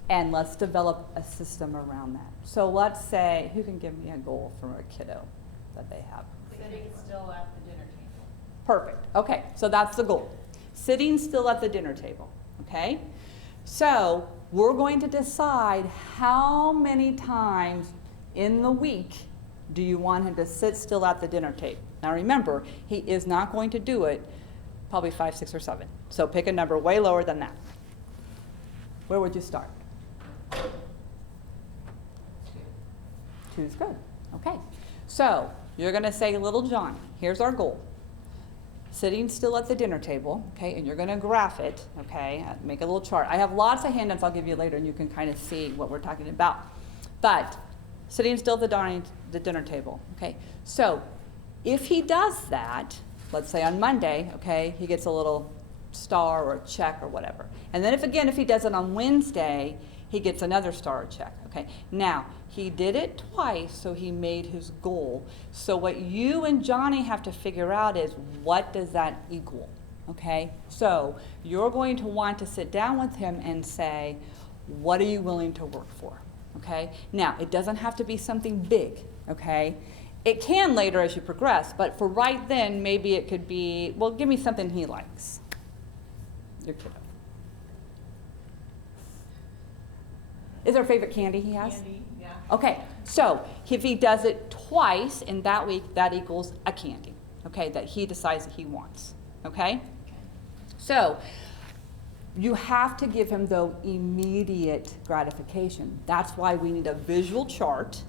And let's develop a system around that. So let's say, who can give me a goal for a kiddo that they have? Sitting still at the dinner table. Perfect, okay, so that's the goal. Sitting still at the dinner table, okay? So we're going to decide how many times in the week do you want him to sit still at the dinner table. Now remember, he is not going to do it probably 5, 6, or 7. So pick a number way lower than that. Where would you start? 2 is good, okay. So you're gonna say, little Johnny, here's our goal. Sitting still at the dinner table, okay, and you're going to graph it, okay, make a little chart. I have lots of handouts I'll give you later, and you can kind of see what we're talking about. But sitting still at the dinner table, okay. So if he does that, let's say on Monday, okay, he gets a little star or a check or whatever. And then if he does it on Wednesday, he gets another star or check, okay. Now, he did it twice, so he made his goal. So what you and Johnny have to figure out is, what does that equal, okay? So you're going to want to sit down with him and say, what are you willing to work for, okay? Now, it doesn't have to be something big, okay? It can later as you progress, but for right then, maybe it could be, well, give me something he likes. Your kiddo. Is there a favorite candy he has? Candy, yeah. Okay, so if he does it twice in that week, that equals a candy, okay, that he decides that he wants, okay? So you have to give him, though, immediate gratification. That's why we need a visual chart,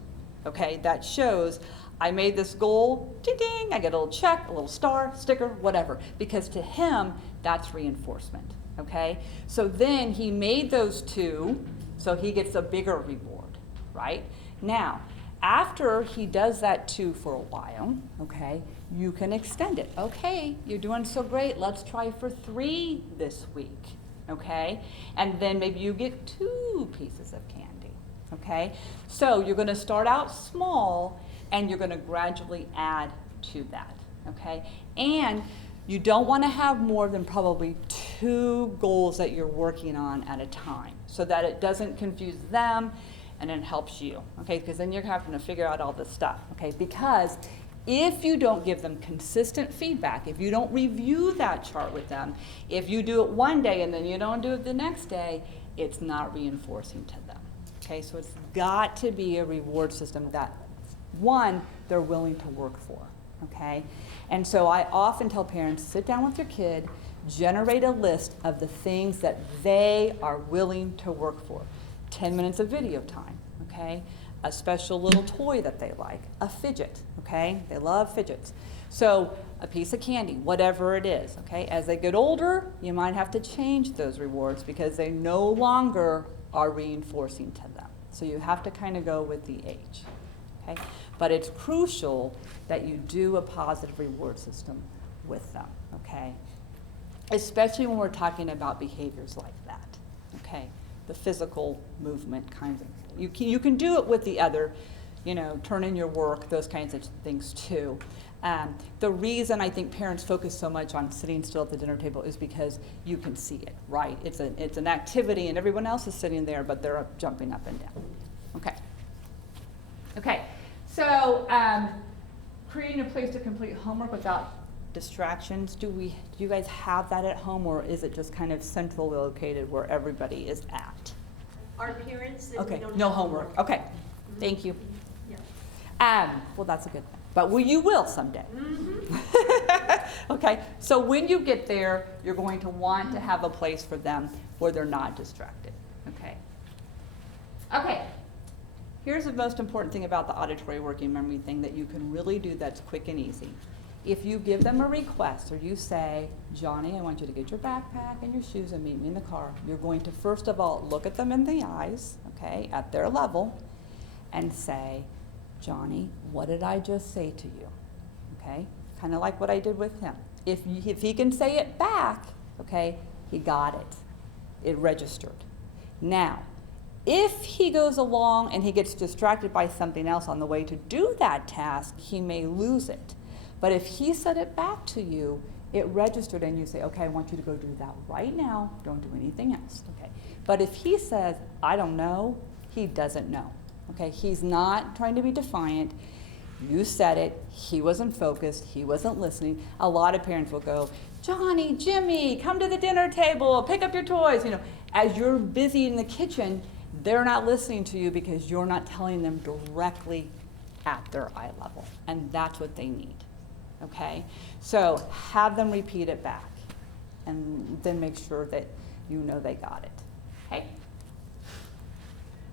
okay, that shows I made this goal, ding ding, I get a little check, a little star, sticker, whatever, because to him, that's reinforcement, okay? So then he made those 2, so he gets a bigger reward, right? Now, after he does that 2 for a while, okay, you can extend it. Okay, you're doing so great, let's try for 3 this week, okay? And then maybe you get 2 pieces of candy, okay? So you're gonna start out small and you're gonna gradually add to that, okay? And you don't want to have more than probably 2 goals that you're working on at a time, so that it doesn't confuse them and it helps you, okay? Because then you're having to figure out all this stuff, okay? Because if you don't give them consistent feedback, if you don't review that chart with them, if you do it one day and then you don't do it the next day, it's not reinforcing to them, okay? So it's got to be a reward system that, one, they're willing to work for, okay? And so I often tell parents, sit down with your kid, generate a list of the things that they are willing to work for. 10 minutes of video time, okay? A special little toy that they like, a fidget, okay? They love fidgets. So a piece of candy, whatever it is, okay? As they get older, you might have to change those rewards because they no longer are reinforcing to them. So you have to kind of go with the age, okay? okay? But it's crucial that you do a positive reward system with them, okay? Especially when we're talking about behaviors like that, okay? The physical movement kinds of, you can do it with the other, turn in your work, those kinds of things too. The reason I think parents focus so much on sitting still at the dinner table is because you can see it, right? It's an activity and everyone else is sitting there, but they're jumping up and down. Okay, so creating a place to complete homework without distractions. Do you guys have that at home, or is it just kind of centrally located where everybody is at? Our parents, and we Okay, don't no have homework. Okay, thank you. Yeah. Well, that's a good thing. But you will someday. Mm-hmm. Okay, so when you get there, you're going to want to have a place for them where they're not distracted. Okay, here's the most important thing about the auditory working memory thing that you can really do that's quick and easy. If you give them a request, or you say, Johnny, I want you to get your backpack and your shoes and meet me in the car, you're going to first of all look at them in the eyes, okay, at their level, and say, Johnny, what did I just say to you? Okay, kind of like what I did with him. If he can say it back, okay, he got it. It registered. Now, if he goes along and he gets distracted by something else on the way to do that task, he may lose it. But if he said it back to you, it registered, and you say, okay, I want you to go do that right now. Don't do anything else, okay? But if he says, I don't know, he doesn't know, okay? He's not trying to be defiant. You said it. He wasn't focused. He wasn't listening. A lot of parents will go, Johnny, Jimmy, come to the dinner table, pick up your toys. As you're busy in the kitchen, they're not listening to you because you're not telling them directly at their eye level, and that's what they need. Okay, so have them repeat it back, and then make sure that you know they got it.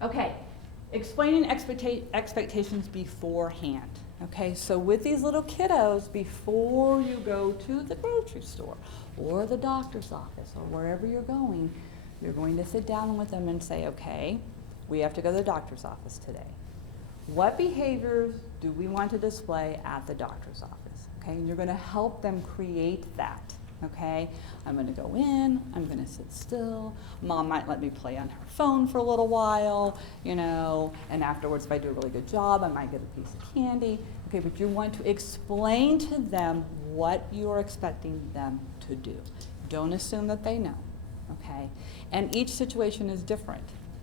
Okay, explaining expectations beforehand. Okay, so with these little kiddos, before you go to the grocery store or the doctor's office or wherever you're going to sit down with them and say, okay, we have to go to the doctor's office today. What behaviors do we want to display at the doctor's office? Okay, and you're going to help them create that. Okay, I'm going to go in, I'm going to sit still. Mom might let me play on her phone for a little while, and afterwards, if I do a really good job, I might get a piece of candy. Okay, but you want to explain to them what you're expecting them to do. Don't assume that they know. Okay, and each situation is different,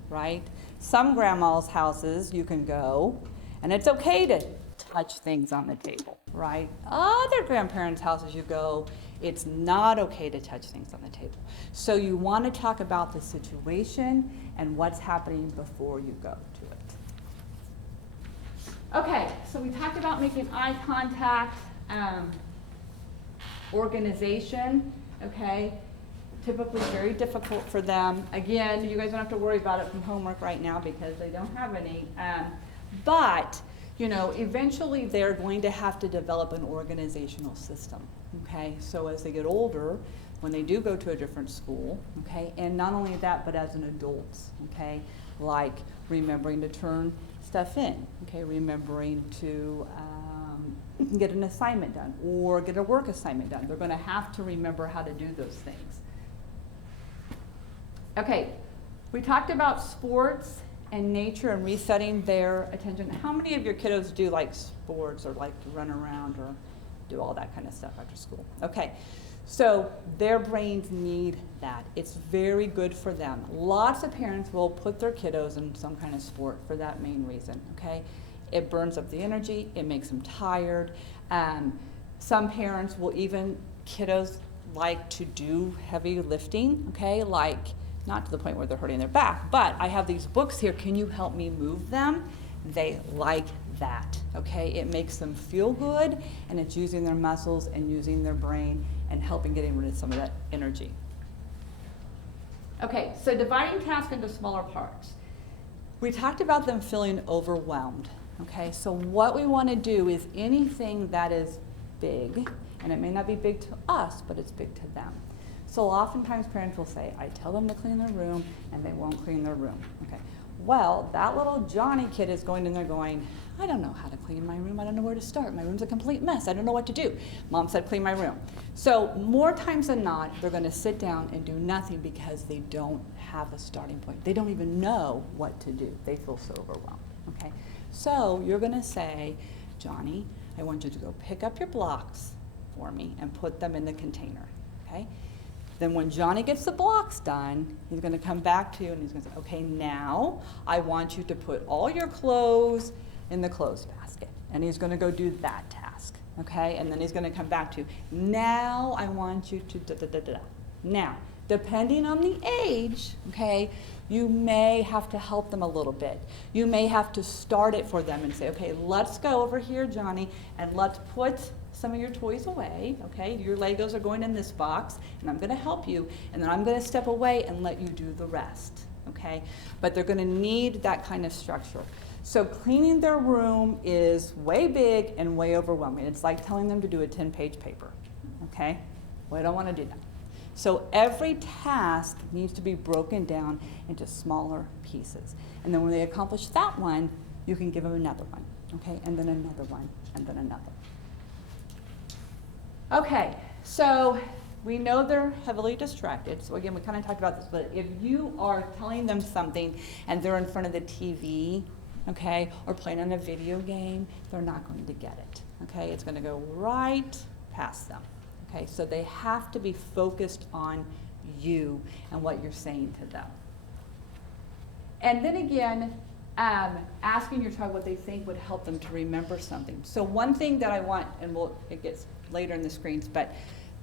right? Some grandma's houses you can go, and it's okay to touch things on the table, right? Other grandparents' houses you go, it's not okay to touch things on the table. So you want to talk about the situation and what's happening before you go to it. Okay, so we talked about making eye contact, organization, okay? Typically very difficult for them. Again, you guys don't have to worry about it from homework right now because they don't have any. But eventually they're going to have to develop an organizational system, okay? So as they get older, when they do go to a different school, okay, and not only that, but as an adult, okay, like remembering to turn stuff in, okay, remembering to get an assignment done or get a work assignment done. They're going to have to remember how to do those things. Okay, we talked about sports and nature and resetting their attention. How many of your kiddos do like sports or like to run around or do all that kind of stuff after school? Okay, so their brains need that. It's very good for them. Lots of parents will put their kiddos in some kind of sport for that main reason, okay? It burns up the energy, it makes them tired. Some parents will even, kiddos like to do heavy lifting, okay? Like, not to the point where they're hurting their back, but I have these books here, can you help me move them? They like that, okay? It makes them feel good, and it's using their muscles and using their brain and helping getting rid of some of that energy. Okay, so dividing tasks into smaller parts. We talked about them feeling overwhelmed, okay? So what we want to do is anything that is big, and it may not be big to us, but it's big to them. So oftentimes parents will say, I tell them to clean their room, and they won't clean their room. Okay. Well, that little Johnny kid is going in there going, I don't know how to clean my room. I don't know where to start. My room's a complete mess. I don't know what to do. Mom said, clean my room. So more times than not, they're going to sit down and do nothing because they don't have a starting point. They don't even know what to do. They feel so overwhelmed. Okay. So you're going to say, Johnny, I want you to go pick up your blocks for me and put them in the container. Okay. Then when Johnny gets the blocks done, he's going to come back to you and he's going to say, okay, now I want you to put all your clothes in the clothes basket. And he's going to go do that task, okay? And then he's going to come back to you. Now I want you to da-da-da-da. Now, depending on the age, okay, you may have to help them a little bit. You may have to start it for them and say, okay, let's go over here, Johnny, and let's put some of your toys away, okay? Your Legos are going in this box, and I'm going to help you, and then I'm going to step away and let you do the rest, okay? But they're going to need that kind of structure. So cleaning their room is way big and way overwhelming. It's like telling them to do a 10-page paper, okay? Well, I don't want to do that. So every task needs to be broken down into smaller pieces. And then when they accomplish that one, you can give them another one, okay? And then another one, and then another. Okay, so we know they're heavily distracted. So again, we kind of talked about this, but if you are telling them something and they're in front of the TV, okay, or playing on a video game, they're not going to get it, okay? It's going to go right past them, okay? So they have to be focused on you and what you're saying to them. And then again, asking your child what they think would help them to remember something. So one thing that I want, and it gets later in the screens, but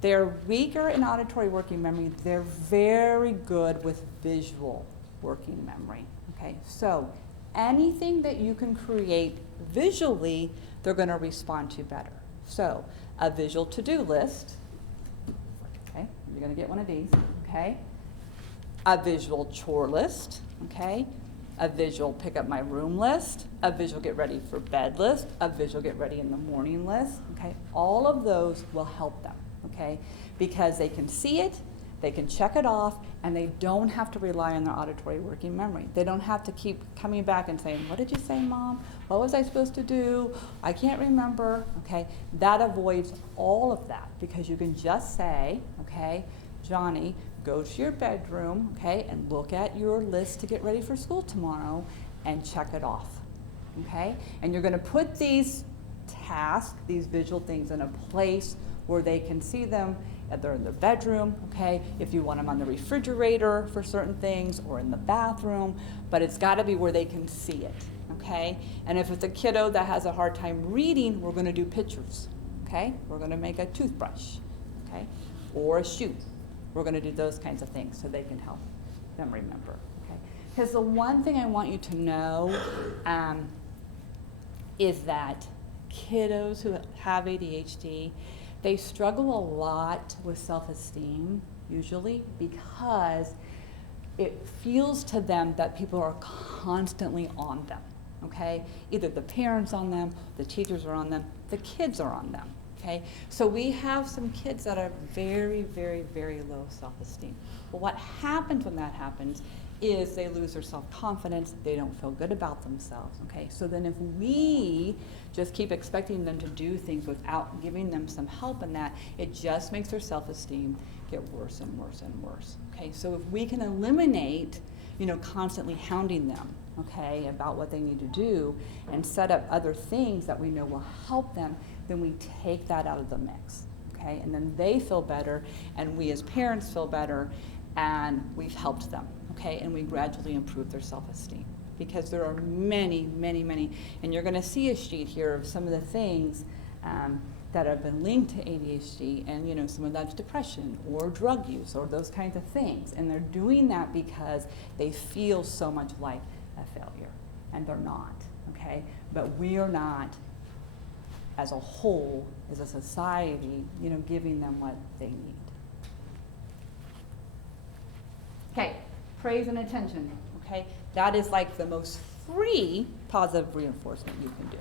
they're weaker in auditory working memory. They're very good with visual working memory, okay? So anything that you can create visually, they're going to respond to better. So a visual to-do list, okay? You're going to get one of these, okay? A visual chore list, okay? A visual pick up my room list, a visual get ready for bed list, a visual get ready in the morning list, okay? All of those will help them, okay? Because they can see it, they can check it off, and they don't have to rely on their auditory working memory. They don't have to keep coming back and saying, what did you say, Mom? What was I supposed to do? I can't remember, okay? That avoids all of that because you can just say, okay, Johnny, go to your bedroom, okay, and look at your list to get ready for school tomorrow and check it off, okay? And you're going to put these tasks, these visual things in a place where they can see them. They're in their bedroom, okay? If you want them on the refrigerator for certain things or in the bathroom, but it's got to be where they can see it, okay? And if it's a kiddo that has a hard time reading, we're going to do pictures, okay? We're going to make a toothbrush, okay? Or a shoe. We're going to do those kinds of things so they can help them remember, okay? Because the one thing I want you to know is that kiddos who have ADHD, they struggle a lot with self-esteem, usually, because it feels to them that people are constantly on them, okay? Either the parents on them, the teachers are on them, the kids are on them, okay? So we have some kids that are very, very, very low self-esteem. But what happens when that happens is they lose their self-confidence, they don't feel good about themselves, okay? So then if we just keep expecting them to do things without giving them some help in that, it just makes their self-esteem get worse and worse and worse, okay? So if we can eliminate, constantly hounding them, okay, about what they need to do and set up other things that we know will help them, then we take that out of the mix, okay? And then they feel better, and we as parents feel better, and we've helped them, okay? And we gradually improve their self-esteem. Because there are many, many, many, and you're going to see a sheet here of some of the things that have been linked to ADHD, and some of that's depression or drug use or those kinds of things. And they're doing that because they feel so much like a failure, and they're not, okay? But we are not, as a whole, as a society, giving them what they need. Okay, praise and attention, okay? That is like the most free positive reinforcement you can do,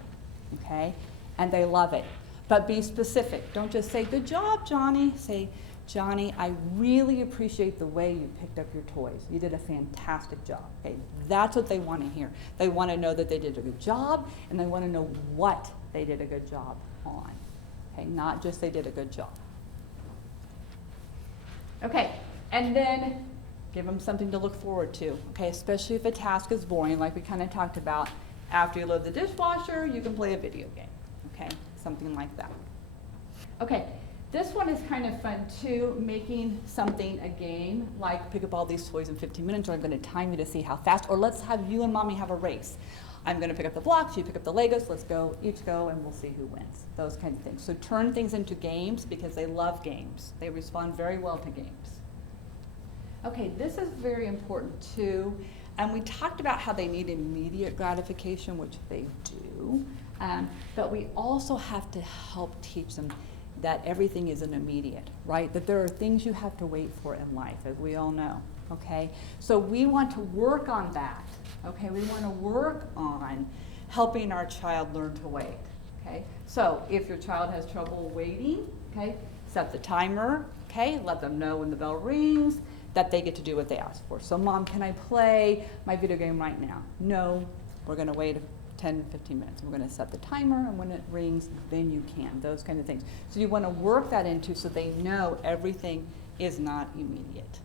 okay? And they love it. But be specific. Don't just say, good job, Johnny. Say, Johnny, I really appreciate the way you picked up your toys. You did a fantastic job. Okay, that's what they want to hear. They want to know that they did a good job, and they want to know what they did a good job on. Okay, not just they did a good job. Okay, and then give them something to look forward to. Okay, especially if a task is boring, like we kind of talked about. After you load the dishwasher, you can play a video game. Okay, something like that. Okay. This one is kind of fun too, making something a game, like pick up all these toys in 15 minutes, or I'm gonna time you to see how fast, or let's have you and mommy have a race. I'm gonna pick up the blocks, you pick up the Legos, let's go, each go, and we'll see who wins. Those kinds of things. So turn things into games because they love games. They respond very well to games. Okay, this is very important too. And we talked about how they need immediate gratification, which they do, but we also have to help teach them that everything isn't immediate, right? That there are things you have to wait for in life, as we all know, okay? So we want to work on that, okay? We want to work on helping our child learn to wait, okay? So if your child has trouble waiting, okay, set the timer, okay? Let them know when the bell rings that they get to do what they ask for. So Mom, can I play my video game right now? No, we're gonna wait 10, 15 minutes. We're going to set the timer, and when it rings, then you can. Those kind of things. So you want to work that into so they know everything is not immediate.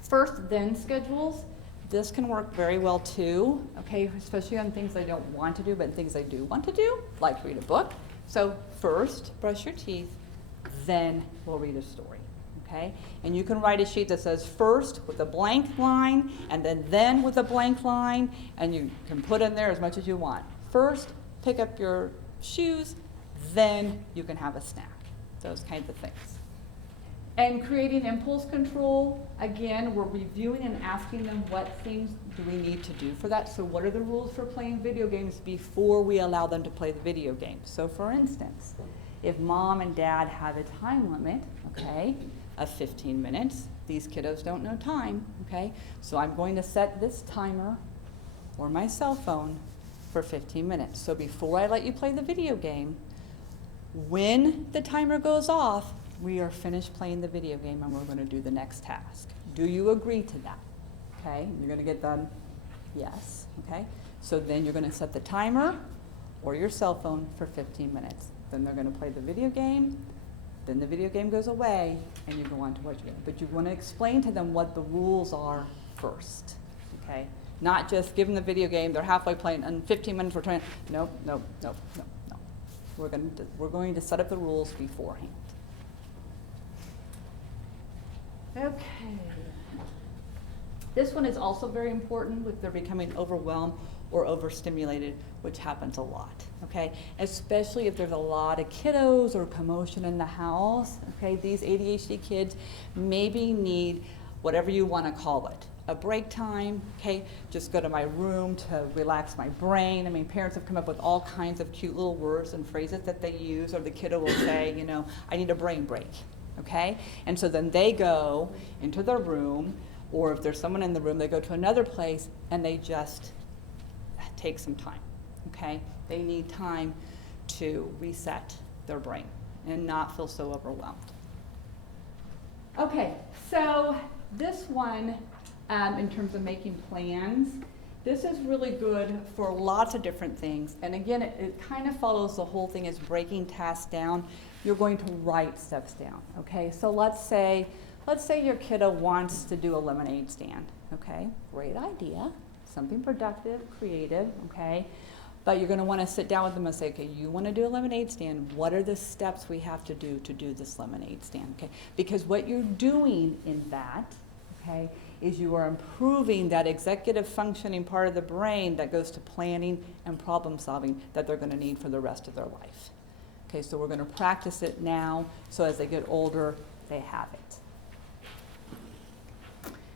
First, then schedules. This can work very well too, okay, especially on things I don't want to do, but things I do want to do, like read a book. So first, brush your teeth, then we'll read a story. Okay? And you can write a sheet that says first with a blank line, and then with a blank line, and you can put in there as much as you want. First, pick up your shoes, then you can have a snack. Those kinds of things. And creating impulse control, again, we're reviewing and asking them what things do we need to do for that. So what are the rules for playing video games before we allow them to play the video game? So for instance, if Mom and Dad have a time limit, okay, of 15 minutes. These kiddos don't know time, okay? So I'm going to set this timer or my cell phone for 15 minutes. So before I let you play the video game, when the timer goes off, we are finished playing the video game and we're going to do the next task. Do you agree to that? Okay, you're going to get done, yes, okay? So then you're going to set the timer or your cell phone for 15 minutes. Then they're going to play the video game. Then the video game goes away, and you go on to what you're doing. But you want to explain to them what the rules are first, okay? Not just give them the video game, they're halfway playing, and 15 minutes we're trying, no. We're going to set up the rules beforehand. Okay. This one is also very important if they're becoming overwhelmed or overstimulated, which happens a lot, okay? Especially if there's a lot of kiddos or commotion in the house, okay? These ADHD kids maybe need whatever you want to call it. A break time, okay? Just go to my room to relax my brain. I mean, parents have come up with all kinds of cute little words and phrases that they use, or the kiddo will say, you know, I need a brain break, okay? And so then they go into their room, or if there's someone in the room, they go to another place and they just take some time, okay? They need time to reset their brain and not feel so overwhelmed. Okay, so this one, in terms of making plans, this is really good for lots of different things. And again, it kind of follows the whole thing as breaking tasks down. You're going to write steps down, okay? So let's say your kiddo wants to do a lemonade stand, okay? Great idea. Something productive, creative, okay? But you're going to want to sit down with them and say, okay, you want to do a lemonade stand. What are the steps we have to do this lemonade stand, okay? Because what you're doing in that, okay, is you are improving that executive functioning part of the brain that goes to planning and problem solving that they're going to need for the rest of their life. Okay, so we're going to practice it now so as they get older, they have it.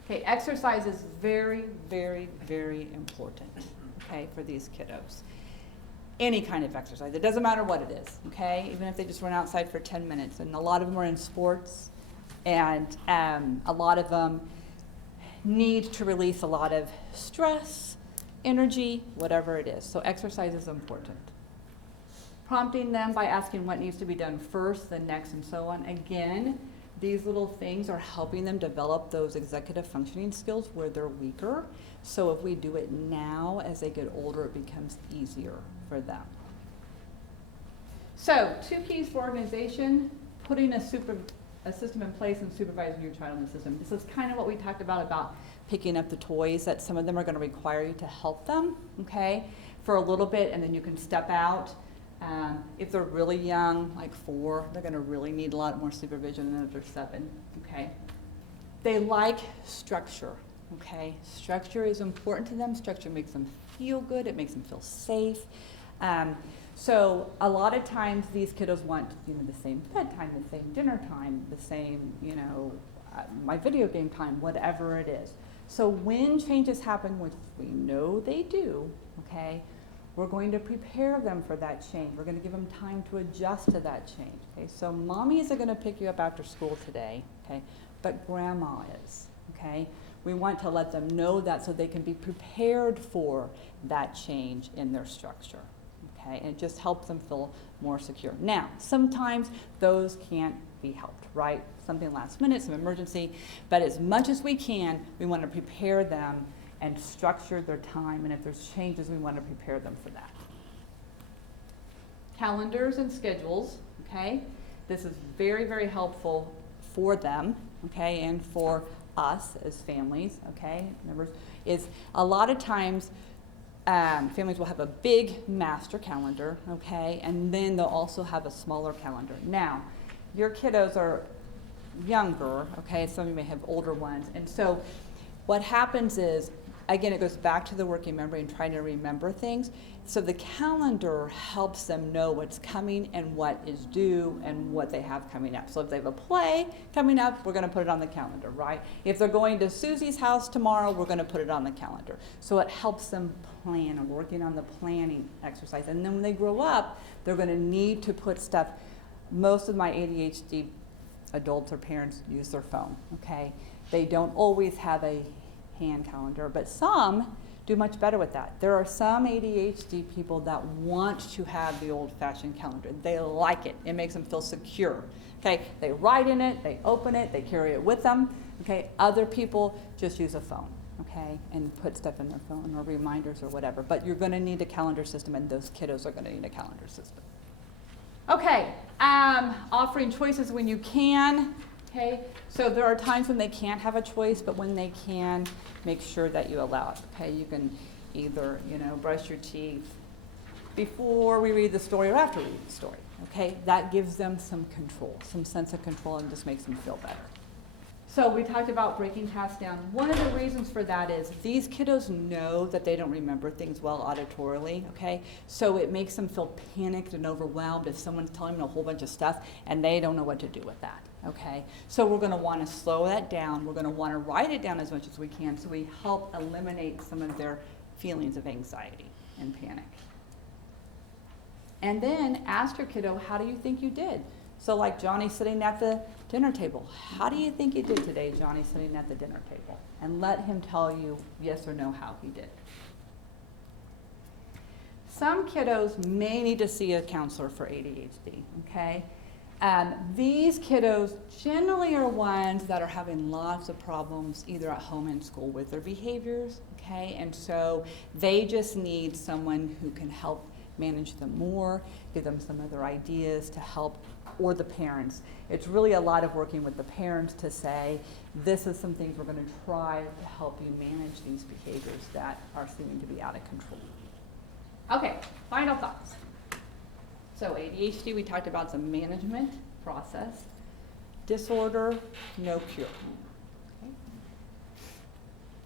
Okay, exercise is very, very, very important, okay, for these kiddos. Any kind of exercise, it doesn't matter what it is, okay, even if they just run outside for 10 minutes. And a lot of them are in sports, and a lot of them need to release a lot of stress, energy, whatever it is. So exercise is important. prompting them by asking what needs to be done first, then next, and so on. Again, these little things are helping them develop those executive functioning skills where they're weaker. So if we do it now, as they get older, it becomes easier for them. So 2 keys for organization: putting a system in place and supervising your child in the system. This is kind of what we talked about picking up the toys, that some of them are going to require you to help them, okay, for a little bit, and then you can step out. If they're really young, like 4, they're going to really need a lot more supervision than if they're 7, okay? They like structure, okay? Structure is important to them. Structure makes them feel good. It makes them feel safe. So a lot of times these kiddos want, the same bedtime, the same dinner time, the same, my video game time, whatever it is. So when changes happen, which we know they do, okay, we're going to prepare them for that change. We're going to give them time to adjust to that change, okay? So mommy isn't going to pick you up after school today, okay, but grandma is, okay? We want to let them know that so they can be prepared for that change in their structure, okay? And it just helps them feel more secure. Now, sometimes those can't be helped, right? Something last minute, some emergency, but as much as we can, we want to prepare them and structure their time, and if there's changes, we want to prepare them for that. Calendars and schedules, okay? This is very, very helpful for them, okay, and for us as families, okay, members, is a lot of times families will have a big master calendar, okay, and then they'll also have a smaller calendar. Now, your kiddos are younger, okay, some of you may have older ones, and so what happens is, again, it goes back to the working memory and trying to remember things. So the calendar helps them know what's coming and what is due and what they have coming up. So if they have a play coming up, we're going to put it on the calendar, right? If they're going to Susie's house tomorrow, we're going to put it on the calendar. So it helps them plan and working on the planning exercise. And then when they grow up, they're going to need to put stuff. Most of my ADHD adults or parents use their phone, okay? They don't always have a hand calendar, but some do much better with that. There are some ADHD people that want to have the old-fashioned calendar. They like it. It makes them feel secure. Okay, they write in it, they open it, they carry it with them. Okay, other people just use a phone, okay, and put stuff in their phone or reminders or whatever. But you're going to need a calendar system, and those kiddos are going to need a calendar system. Okay, offering choices when you can. Okay, so there are times when they can't have a choice, but when they can, make sure that you allow it. Okay, you can either, brush your teeth before we read the story or after we read the story. Okay, that gives them some control, some sense of control, and just makes them feel better. So we talked about breaking tasks down. One of the reasons for that is these kiddos know that they don't remember things well auditorily, okay? So it makes them feel panicked and overwhelmed if someone's telling them a whole bunch of stuff and they don't know what to do with that, okay? So we're gonna wanna slow that down. We're gonna wanna write it down as much as we can so we help eliminate some of their feelings of anxiety and panic. And then ask your kiddo, how do you think you did? So like Johnny sitting at the dinner table. How do you think you did today, Johnny, sitting at the dinner table? And let him tell you yes or no how he did. Some kiddos may need to see a counselor for ADHD, okay? These kiddos generally are ones that are having lots of problems either at home and school with their behaviors, okay? And so they just need someone who can help manage them more, give them some other ideas to help, or the parents. It's really a lot of working with the parents to say, this is some things we're going to try to help you manage these behaviors that are seeming to be out of control. Okay, final thoughts. So ADHD, we talked about some management process. Disorder, no cure. Okay.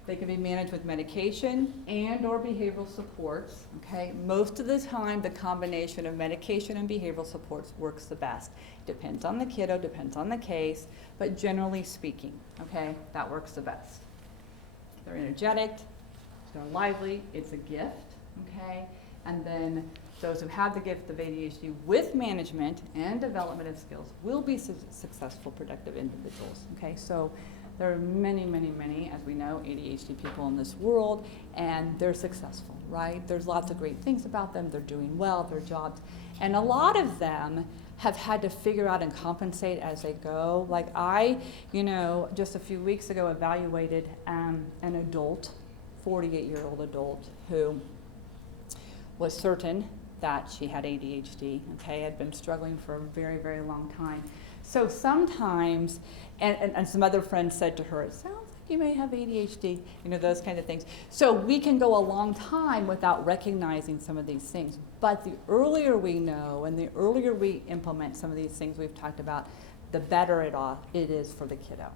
They can be managed with medication and or behavioral supports, okay? Most of the time, the combination of medication and behavioral supports works the best. Depends on the kiddo, depends on the case, but generally speaking, okay, that works the best. They're energetic, they're lively, it's a gift, okay? And then those who have the gift of ADHD with management and development of skills will be successful, productive individuals, okay? So there are many, many, many, as we know, ADHD people in this world, and they're successful, right? There's lots of great things about them. They're doing well, their jobs, And a lot of them have had to figure out and compensate as they go. Like I, just a few weeks ago evaluated an adult, 48-year-old adult who was certain that she had ADHD, okay, had been struggling for a very, very long time. So sometimes, and some other friends said to her, it sounds like you may have ADHD, those kind of things. So we can go a long time without recognizing some of these things. But the earlier we know and the earlier we implement some of these things we've talked about, the better it is for the kiddo.